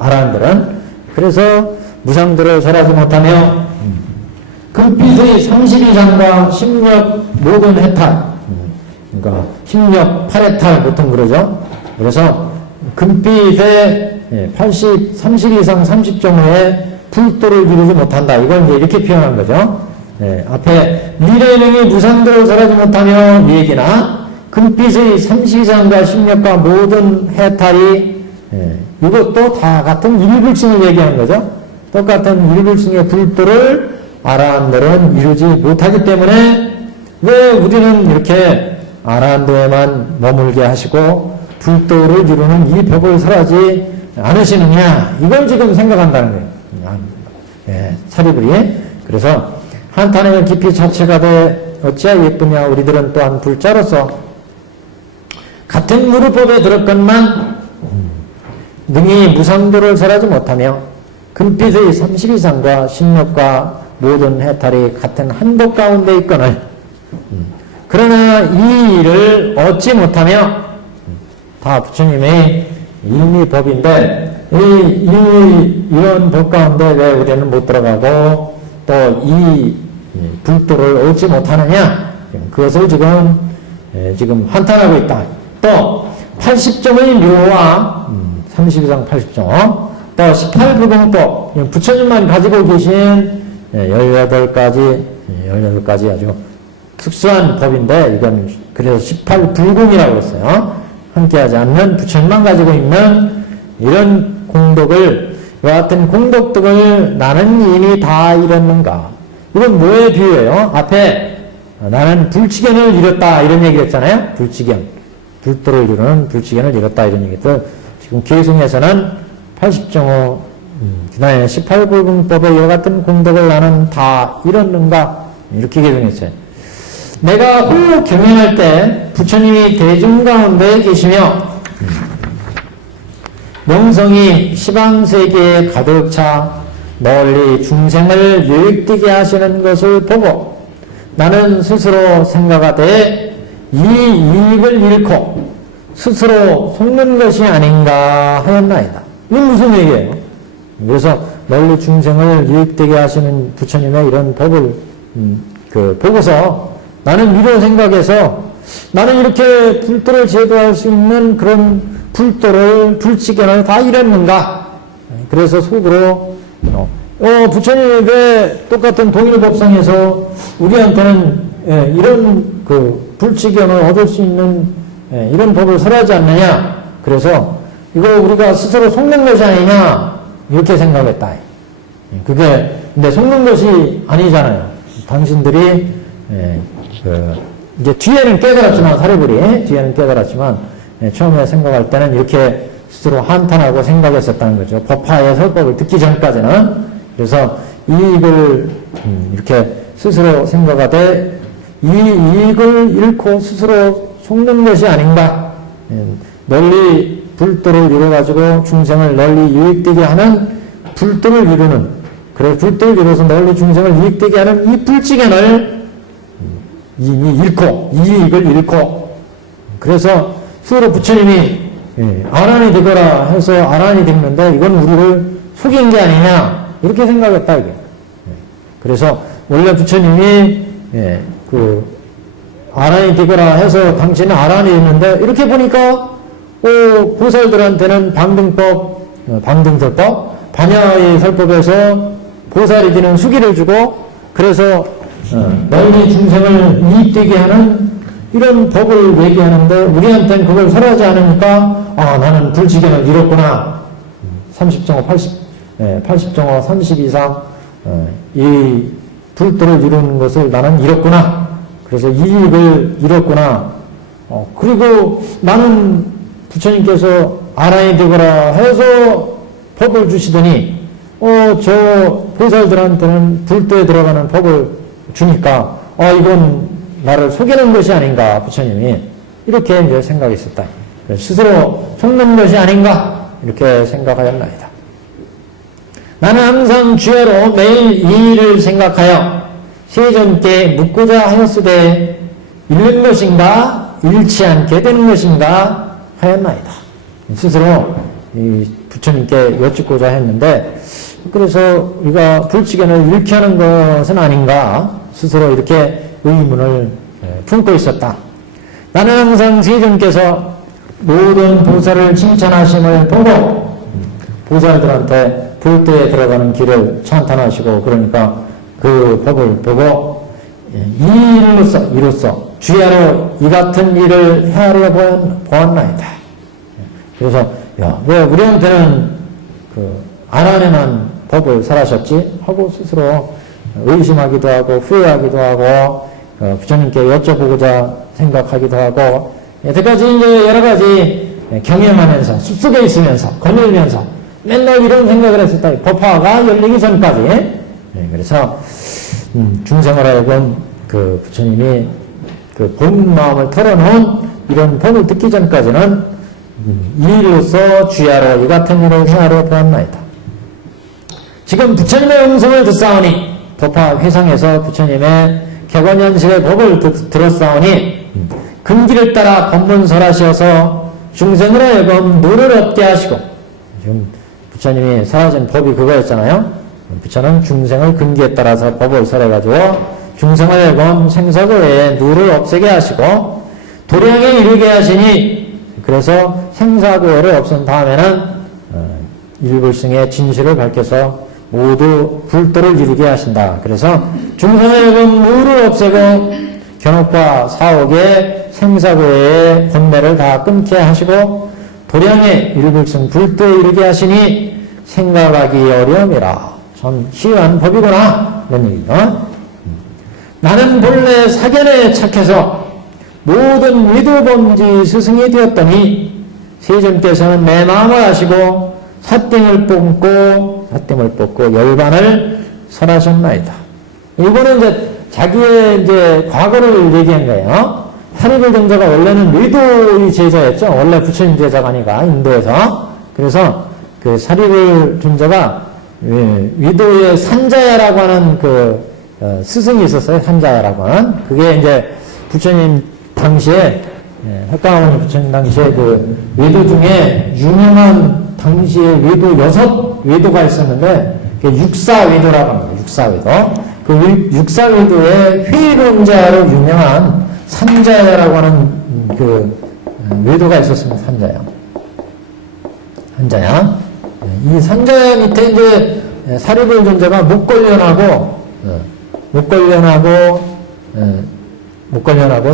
아라한들은 그래서 무상도를 설하지 못하며 금빛의 32상과 16 모든 해탈 그러니까 16 8해탈 보통 그러죠. 그래서 금빛의 32상 30종의 불도를 이루지 못한다. 이걸 이제 이렇게 표현한 거죠. 앞에 미래능이 무상도를 설하지 못하며 이 얘기나 금빛의 32상과 16과 모든 해탈이 이것도 다 같은 일불승을 얘기하는 거죠. 똑같은 일불승의 불도를 아라한들은 이루지 못하기 때문에 왜 우리는 이렇게 아라한도에만 머물게 하시고 불도를 이루는 이 법을 설하지 않으시느냐 이걸 지금 생각한다는 거예요. 사리불이. 그래서 한탄에 깊이 자책하되 어찌하여 예쁘냐. 우리들은 또한 불자로서 같은 무르법에 들었건만 능히 무상도를 설하지 못하며 금빛의 32상과 신력과 모든 해탈이 같은 한복 가운데 있거늘 그러나 이 일을 얻지 못하며 다 부처님의 인리법인데 이런 법 가운데 왜 우리는 못 들어가고 또 이 불도를 얻지 못하느냐 그것을 지금 한탄하고 있다. 또 80종의 묘와 32상 80종 또 18불공법 부처님만 가지고 계신 18가지 아주 특수한 법인데 이건 그래서 18불공이라고 했어요. 함께하지 않는 부처님만 가지고 있는 이런 공덕을 이와 같은 공덕덕을 나는 이미 다 이뤘는가. 이건 뭐에 비유해요? 앞에 나는 불치견을 이뤘다 이런 얘기 했잖아요. 불치견. 불도를 이루는 불치견을 이뤘다 이런 얘기들. 지금 계승에서는 80정호 그 다음에 18불공법의 이와 같은 공덕을 나는 다 이뤘는가 이렇게 계승했어요. 내가 홀로 경연할 때 부처님이 대중 가운데 계시며 명성이 시방세계에 가득 차 널리 중생을 유익되게 하시는 것을 보고 나는 스스로 생각하되 이 이익을 잃고 스스로 속는 것이 아닌가 하였나이다. 이건 무슨 얘기예요? 그래서 널리 중생을 유익되게 하시는 부처님의 이런 법을 보고서 나는 미로 생각해서 나는 이렇게 불도를 제도할 수 있는 그런 불치견을 다 이뤘는가? 그래서 속으로 부처님이 왜 똑같은 동일법상에서 우리한테는 이런 불치견을 얻을 수 있는 이런 법을 설하지 않느냐? 그래서 이거 우리가 스스로 속는 것이 아니냐? 이렇게 생각했다. 그게 근데 속는 것이 아니잖아요. 당신들이 이제 뒤에는 깨달았지만 사례불이 뒤에는 깨달았지만 처음에 생각할 때는 이렇게 스스로 한탄하고 생각했었다는 거죠. 법화의 설법을 듣기 전까지는. 그래서 이익을 이렇게 스스로 생각하되 이 이익을 잃고 스스로 속는 것이 아닌가. 널리 불도를 이루어가지고 중생을 널리 유익되게 하는 불도를 이루는 그래서 불도를 이루어서 널리 중생을 유익되게 하는 이 불치견을 이미 잃고 이익을 잃고 그래서 스스로 부처님이 아란이 되거라 해서 아란이 됐는데 이건 우리를 속인 게 아니냐 이렇게 생각했다 이게. 그래서 원래 부처님이 아란이 되거라 해서 당신은 아란이 됐는데 이렇게 보니까 보살들한테는 방등설법 반야의 설법에서 보살이 되는 수기를 주고 그래서 널리 중생을 이익되게 하는 이런 법을 얘기하는데 우리한테는 그걸 설하지 않으니까 나는 불치견을 이뤘구나. 30정호 80정호 30 이상 이 불도를 이루는 것을 나는 이뤘구나. 그래서 이익을 이뤘구나. 그리고 나는 부처님께서 아란이 되거라 해서 법을 주시더니 저 보살들한테는 불도에 들어가는 법을 주니까 이건 나를 속이는 것이 아닌가 부처님이 이렇게 이제 생각했었다. 스스로 속는 것이 아닌가 이렇게 생각하였나이다. 나는 항상 주야로 매일 이 일을 생각하여 세존께 묻고자 하였으되 잃는 것인가 잃지 않게 되는 것인가 하였나이다. 스스로 이 부처님께 여쭙고자 했는데 그래서 우리가 불치견을 잃게 하는 것은 아닌가 스스로 이렇게 의문을 품고 있었다. 나는 항상 세존께서 모든 보살을 칭찬하심을 보고 보살들한테 불도에 들어가는 길을 찬탄하시고 그러니까 그 법을 보고 이로써 주야로 이 같은 일을 헤아려 보았나이다. 그래서 왜 우리한테는 아란에만 법을 설하셨지? 하고 스스로 의심하기도 하고 후회하기도 하고 부처님께 여쭤보고자 생각하기도 하고 여태까지 이제 여러 가지 경험하면서 숲속에 있으면서 거닐면서 맨날 이런 생각을 했었다. 법화가 열리기 전까지. 그래서 중생을 하여금 부처님이 본 마음을 털어놓은 이런 법을 듣기 전까지는 이로써 주야로 이 같은 일을 행하려 보았나이다. 지금 부처님의 음성을 듣사오니 법화 회상에서 부처님의 객원현실의 법을 들었사오니 근기를 따라 법문설하시어서 중생을 하여금 누를 얻게 하시고, 지금 부처님이 설하신 법이 그거였잖아요. 부처는 중생을 근기에 따라서 법을 설해가지고 중생을 하여금 생사고에 누를 없애게 하시고 도량에 이르게 하시니, 그래서 생사고해를 없앤 다음에는 일불승의 진실을 밝혀서 모두 불도를 이루게 하신다. 그래서 중생의 하여금 누를 없애고 견옥과 사옥의 생사고해의 본매를 다 끊게 하시고 도량의 일불승 불도에 이르게 하시니 생각하기 어려움이라. 참 희한 법이구나. 이런 얘기죠. 나는 본래 사견에 착해서 모든 위도범지 스승이 되었더니 세존께서는 내 마음을 아시고 사땡을 뽑고 열반을 설하셨나이다. 이거는 이제 자기의 이제 과거를 얘기한 거예요. 사리불 존자가 원래는 위도의 제자였죠. 원래 부처님 제자가 아니라 인도에서. 그래서 그 사리불 존자가 위도의 산자야라고 하는 스승이 있었어요. 산자야라고 하는. 그게 이제 부처님 당시에, 흑가모니 부처님 당시에 그 외도 중에 유명한 당시에 외도 6외도가 있었는데, 그게 육사외도라고 합니다. 육사외도. 그 육사외도의 회의론자로 유명한 산자야라고 하는 외도가 있었습니다. 산자야. 이 산자야 밑에 이제 사리불 존자가 목걸련하고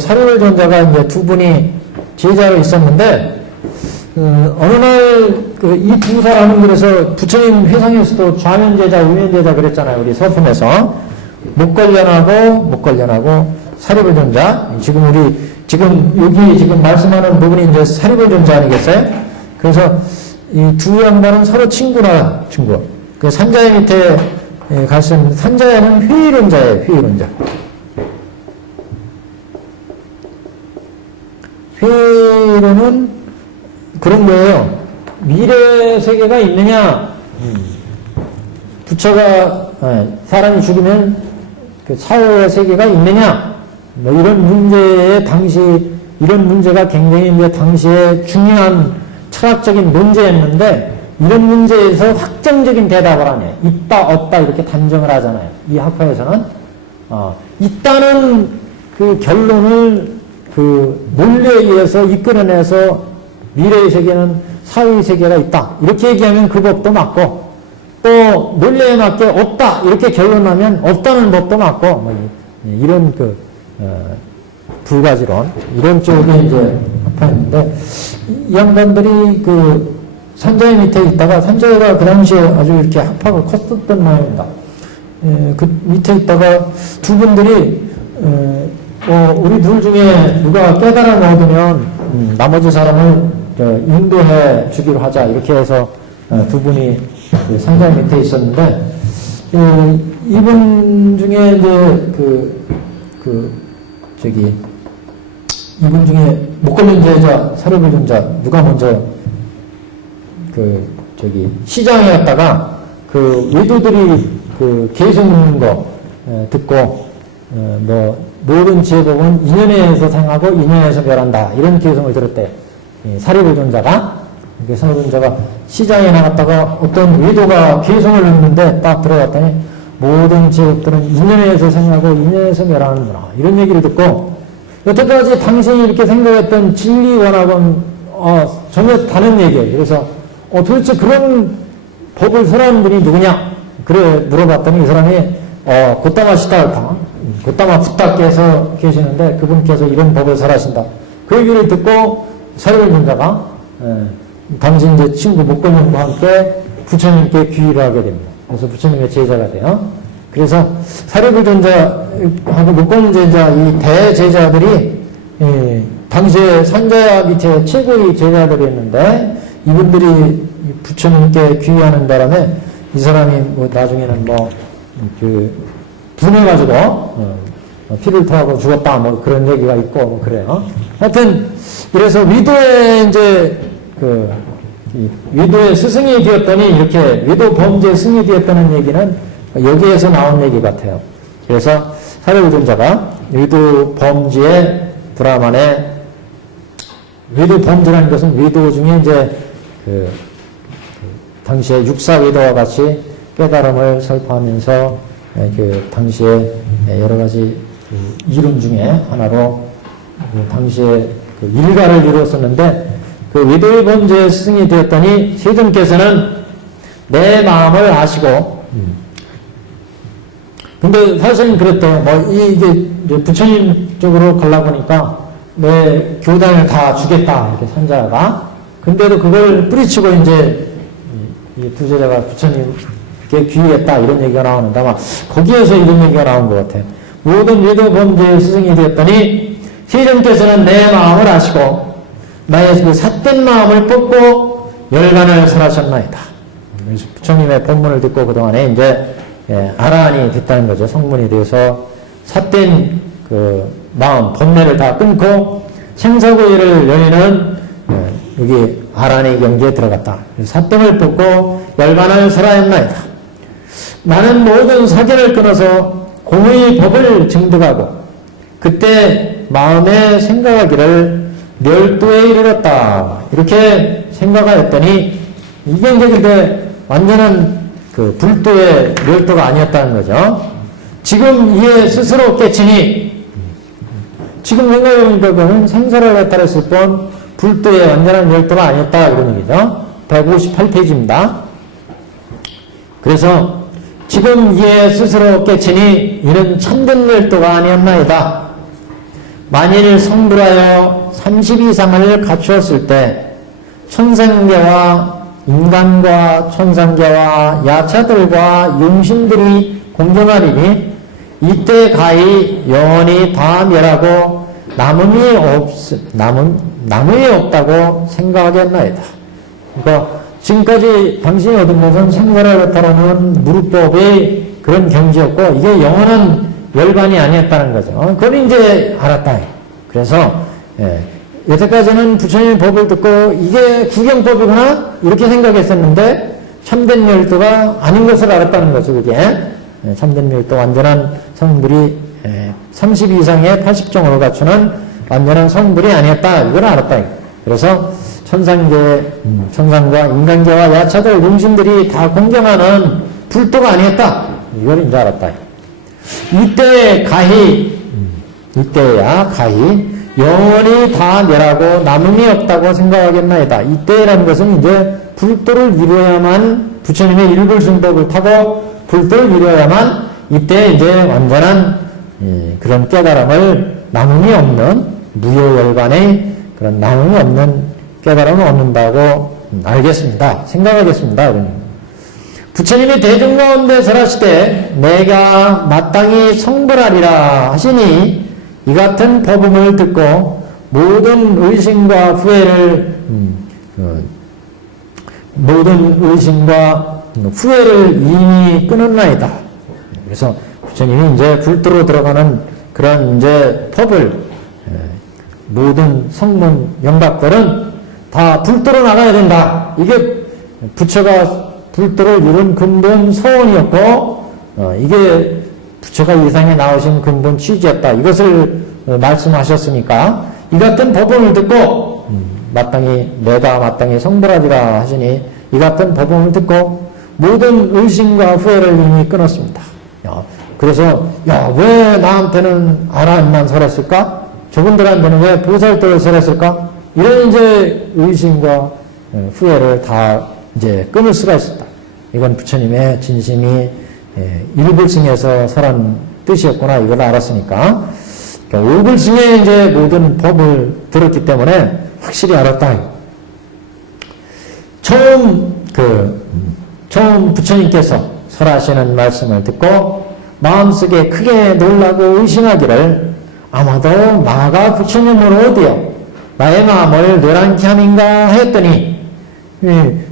사리불 존자가 이제 두 분이 제자로 있었는데, 어느 날 이 두 사람은 그래서 부처님 회상에서도 좌면제자, 우면제자 그랬잖아요. 우리 서품에서. 목걸련하고 사리불 존자. 지금 여기 말씀하는 부분이 이제 사리불 존자 아니겠어요? 그래서 이 두 양반은 서로 친구. 그 산자야 밑에 갔으면 산자야는 회의론자예요. 회의론은 그런 거예요. 미래 세계가 있느냐? 부처가 사람이 죽으면 그 차후의 세계가 있느냐? 뭐 이런 문제가 굉장히 이제 당시에 중요한 철학적인 문제였는데, 이런 문제에서 확정적인 대답을 하네. 있다, 없다, 이렇게 단정을 하잖아요. 이 학파에서는. 있다는 그 결론을 논리에 의해서 이끌어내서 미래의 세계는 사후의 세계가 있다. 이렇게 얘기하면 그 법도 맞고, 또 논리에 맞게 없다. 이렇게 결론하면 없다는 법도 맞고, 뭐 이런 두 가지론. 이런 쪽에 이제 학파였는데, 이 양반들이 산자야 밑에 있다가, 산자야가 그 당시에 아주 이렇게 학파가 컸었던 모양입니다. 그 밑에 있다가 두 분들이, 우리 둘 중에 누가 깨달아 얻으면, 나머지 사람을 인도해 주기로 하자. 이렇게 해서 두 분이 산자야 밑에 있었는데, 이분 중에 이제 이분 중에 목걸린 제자, 사리불 존자, 누가 먼저 시장에 갔다가 외도들이 계속 묻는 거 듣고, 모든 지혜복은 인연에서 생하고 인연에서 멸한다. 이런 개성을 들었대. 사리불 존자가. 사리불 존자가 시장에 나갔다가 어떤 외도가 개성을 듣는데 딱 들어갔더니 모든 지혜복들은 인연에서 생하고 인연에서 멸하는구나. 이런 얘기를 듣고, 여태까지 당신이 이렇게 생각했던 진리원학은 전혀 다른 얘기예요. 그래서 도대체 그런 법을 설하는 분이 누구냐? 그래 물어봤더니 이 사람이 고타마 시달타, 고타마 붓다께서 계시는데 그분께서 이런 법을 설하신다. 그 얘기를 듣고 사리불 존자가 당신 이제 친구 목걸림과 함께 부처님께 귀의를 하게 됩니다. 그래서 부처님의 제자가 돼요. 그래서 사리불 존자하고 목걸림 제자 이 대제자들이 당시에 산자야 밑에 최고의 제자들이었는데, 이분들이 부처님께 귀의하는 바람에 이 사람이 나중에는 분해가지고 피를 토하고 죽었다 그런 얘기가 있고 그래요. 하여튼 그래서 위도에 이제 이 위도의 스승이 되었더니 이렇게 위도 범죄의 승이 되었다는 얘기는 여기에서 나온 얘기 같아요. 그래서 사료유전자가 위도 범죄의 브라만의 위도 범죄라는 것은 위도 중에 이제 당시에 육사 위도와 같이 깨달음을 설파하면서 당시에 여러 가지 이론 중에 하나로 당시에 일가를 이루었었는데 그 위도의 범죄의 스승이 되었더니 세존께서는 내 마음을 아시고 근데 사실은 그랬대요. 이게 부처님 쪽으로 가려고 하니까 내 교단을 다 주겠다 이렇게 선자가 근데도 그걸 뿌리치고 이제 이 부제자가 부처님께 귀의했다 이런 얘기가 나오는데 아마 거기에서 이런 얘기가 나온 것 같아요. 모든 위도 범죄의 스승이 되었더니 세존께서는 내 마음을 아시고 나의 그 삿된 마음을 뽑고 열반을 설하셨나이다. 그래서 부처님의 법문을 듣고 그동안에 이제 아라한이 됐다는 거죠. 성문이 되어서 삿된 그 마음, 번뇌를 다 끊고 생사고의를 열리는 여기 아라한의 경지에 들어갔다. 삿됨을 뽑고 열반을 설하였나이다. 나는 모든 사견을 끊어서 공의 법을 증득하고 그때 마음에 생각하기를 멸도에 이르렀다. 이렇게 생각하였더니 이게 이제 그때 완전한 그 불도의 멸도가 아니었다는 거죠. 지금 이에 스스로 깨치니 지금 생각해보니까 그는 생사를 나타냈을 뿐 불도의 완전한 멸도가 아니었다 이런 얘기죠. 158페이지입니다. 그래서 지금 이에 스스로 깨치니 이는 참된 멸도가 아니었나이다. 만일 성불하여 30 이상을 갖추었을 때 천상계와 인간과 천상계와 야차들과 용신들이 공경하리니 이때 가히 영원히 다 멸하고 남음이 없다고 생각하겠나이다. 그러니까 지금까지 당신이 얻은 것은 생사를 나타내는 무릇법의 그런 경지였고 이게 영원한 열반이 아니었다는 거죠. 그걸 이제 알았다. 그래서 여태까지는 부처님의 법을 듣고 이게 구경법이구나 이렇게 생각했었는데 참된 멸도가 아닌 것을 알았다는 거죠. 그게 참된 멸도 완전한 성불이 30 이상의 80종을 갖추는 완전한 성불이 아니었다. 이걸 알았다. 그래서 천상과 인간계와 야차들 용신들이 다 공경하는 불도가 아니었다. 이걸 이제 알았다. 이때야 가히 영원히 다 멸하고 남음이 없다고 생각하겠나이다. 이때라는 것은 이제 불도를 이루어야만 부처님의 일불승법을 타고 불도를 이루어야만 이때 이제 완전한 그런 깨달음을 남음이 없는 무효열반의 그런 남음이 없는 깨달음을 얻는다고 알겠습니다. 생각하겠습니다. 부처님이 대중 가운데 설하시되 내가 마땅히 성불하리라 하시니 이 같은 법음을 듣고 모든 의심과 후회를 이미 끊었나이다. 그래서 부처님이 이제 불도로 들어가는 그런 이제 법을 모든 성문 영각들은 다 불도로 나가야 된다. 이게 부처가 불도를 이룬 근본 소원이었고 이게 부처가 이 세상에 나오신 근본 취지였다. 이것을 말씀하셨으니까 이 같은 법음을 듣고 내가 마땅히 성불하리라 하시니 이 같은 법음을 듣고 모든 의심과 후회를 이미 끊었습니다. 그래서 왜 나한테는 아라한만 설했을까? 저분들한테는 왜 보살도를 설했을까? 이런 이제 의심과 후회를 다 이제 끊을 수가 있었다. 이건 부처님의 진심이 일불승에서 설한 뜻이었구나 이걸 알았으니까 오불승에 이제 모든 법을 들었기 때문에 확실히 알았다. 처음 부처님께서 설하시는 말씀을 듣고 마음속에 크게 놀라고 의심하기를 아마도 나가 부처님으로 되어 나의 마음을 노란케 함인가 했더니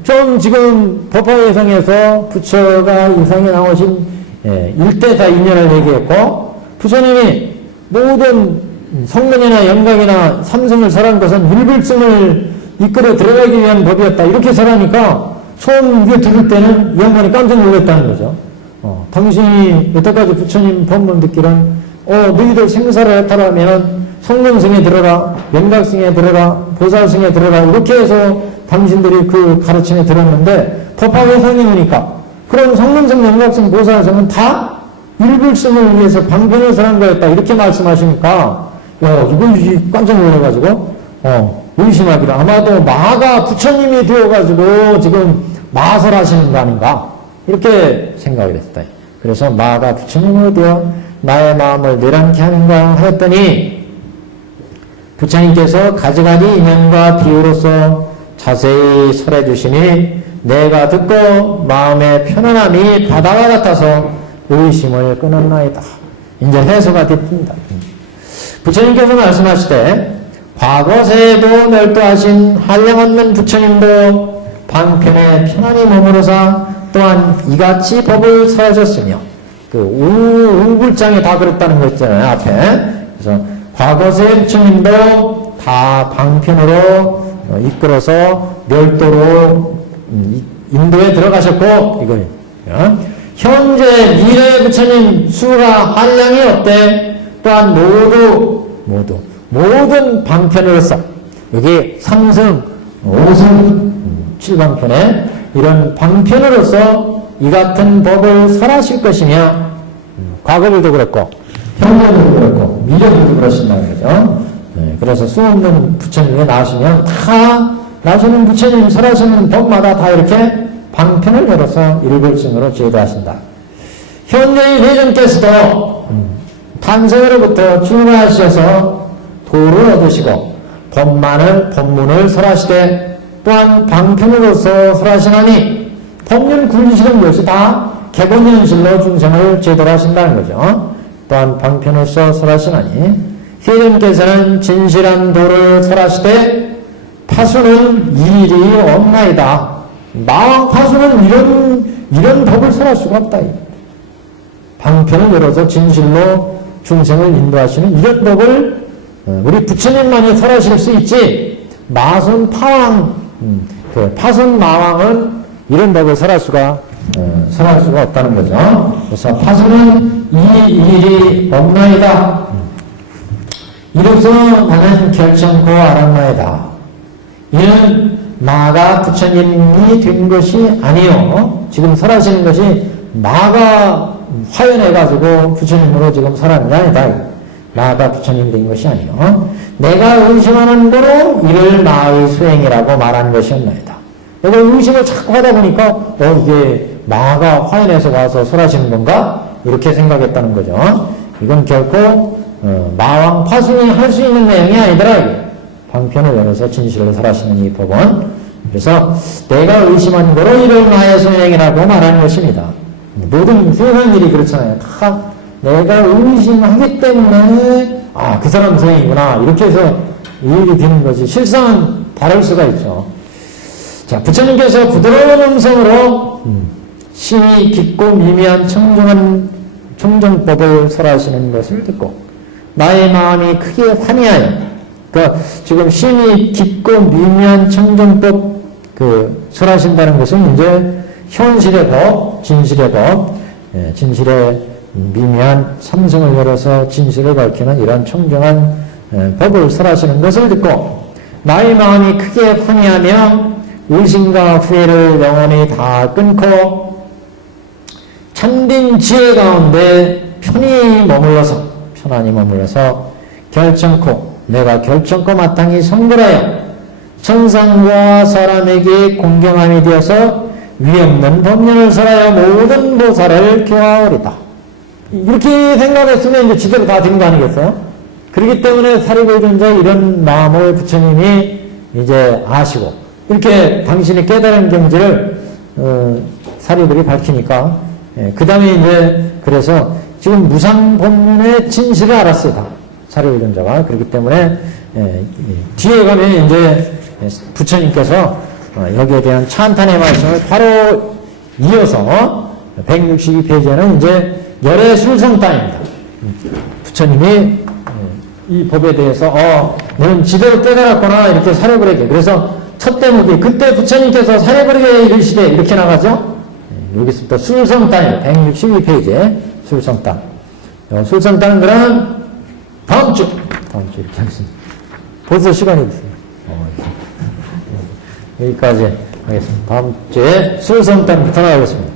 좀 지금 법화예상에서 부처가 이상에 나오신 일대사 인연을 얘기했고 부처님이 모든 성문이나 영광이나 삼승을 설한 것은 일불승을 이끌어 들어가기 위한 법이었다. 이렇게 설하니까 처음 이거 들을 때는 이 양반이 깜짝 놀랐다는 거죠. 당신이 여태까지 부처님 법문 듣기는 너희들 생사를 해탈하면 성명승에 들어라, 명각승에 들어라, 보살승에 들어라 이렇게 해서 당신들이 그 가르침에 들었는데 법화의 선임이니까 그럼 성명승, 명각승, 보살승은 다 일불승을 위해서 방편을 설한 거였다 이렇게 말씀하시니까 이거 깜짝 놀라가지고 의심하기를 아마도 마가 부처님이 되어가지고 지금 마설하시는 거 아닌가 이렇게 생각이 됐다. 그래서 마가 부처님으로 되어 나의 마음을 내랑케 하는가 하였더니 부처님께서 가지가지 인연과 비유로서 자세히 설해 주시니 내가 듣고 마음의 편안함이 바다와 같아서 의심을 끊었나이다. 이제 해석가 됩니다. 부처님께서 말씀하시되 과거세에도 멸도하신 한량없는 부처님도 방편에 편안히 머무르사 또한 이같이 법을 설하셨으며 그 우불장에 다 그랬다는 거 있잖아요 앞에. 그래서 과거세 부처님도 다 방편으로 이끌어서 멸도로 인도에 들어가셨고 이거예요. 현재 미래 부처님 수가 한량이 없대. 또한 모든 방편으로서 여기 3승, 5승, 7방편에 이런 방편으로서 이 같은 법을 설하실 것이며 과거들도 그렇고 현재들도 그렇고 미래들도 그러신다는 거죠. 그래서 수없는 부처님이 나시면 다 나시는 부처님 설하시는 법마다 다 이렇게 방편을 열어서 일불승으로 제도하신다. 현재의 대전께서도 탄생으로부터 출가하셔서 도를 얻으시고 법문을 설하시되 또한 방편으로서 설하시나니 법륜 굴리시는 것이 다 개본현실로 중생을 제도하신다는 거죠. 또한 방편으로서 설하시나니 희름께서는 진실한 도를 설하시되 파수는 일이 없나이다. 마왕 파수는 이런 법을 설할 수가 없다. 방편을 열어서 진실로 중생을 인도하시는 이런 법을 우리 부처님만이 설하실 수 있지 마선 파왕, 파선 마왕은 이런 법을 설할 수가 없다는 거죠. 그래서 파선은 이 일이 없나이다. 이로써 나는 결정코 알았나이다. 이는 마가 부처님이 된 것이 아니요. 지금 설하시는 것이 마가 화연해가지고 부처님으로 지금 설하는 게 아니다. 마가 부처님 된 것이 아니요. 내가 의심하는 대로 이를 마의 수행이라고 말하는 것이었나이다. 내가 의심을 자꾸 하다 보니까 이게 마가 화연해서 와서 설하시는 건가? 이렇게 생각했다는 거죠. 이건 결코 마왕 파순이 할 수 있는 내용이 아니더라. 이게. 방편을 열어서 진실을 설하시는 이 법은. 그래서 내가 의심한 거로 이를 마의 수행이라고 말하는 것입니다. 모든 세상 일이 그렇잖아요. 다 내가 의심하기 때문에 그 사람 소행이구나 이렇게 해서 이 일이 되는 거지 실상은 다를 수가 있죠. 자, 부처님께서 부드러운 음성으로 심히 깊고 미미한 청정법을 설하시는 것을 듣고 나의 마음이 크게 환희하여 그러니까 지금 심히 깊고 미미한 청정법 설하신다는 것은 이제 현실의 법, 진실의 법, 진실의 미미한 삼성을 열어서 진실을 밝히는 이런 청정한 법을 설하시는 것을 듣고 나의 마음이 크게 환희하며 의심과 후회를 영원히 다 끊고 참된 지혜 가운데 편안히 머물러서 내가 결정코 마땅히 성불하여 천상과 사람에게 공경함이 되어서 위없는 법륜을 설하여 모든 보살을 교화하리다. 이렇게 생각했으면 이제 지대로 다 된 거 아니겠어요? 그렇기 때문에 사리불존자 이런 마음을 부처님이 이제 아시고 이렇게 당신의 깨달은 경지를 사리불이 밝히니까 그 다음에 이제 그래서 지금 무상법륜의 진실을 알았어요. 다 사리불존자가. 그렇기 때문에 뒤에 가면 이제 부처님께서 여기에 대한 찬탄의 말씀을 바로 이어서 162페이지에는 이제 열의 술성따입니다. 부처님이 이 법에 대해서 너는 지대로 깨달았구나 이렇게 사려버리게. 그래서 첫 대목이 그때 부처님께서 사려버리게 이르시되 이렇게 나가죠. 여기서부터 술성땅 162페이지에 술성땅. 술성땅은 그럼 다음 주 이렇게 하겠습니다. 벌써 시간이 됐어요. 여기까지 하겠습니다. 다음 주에 술성땅부터 나가겠습니다.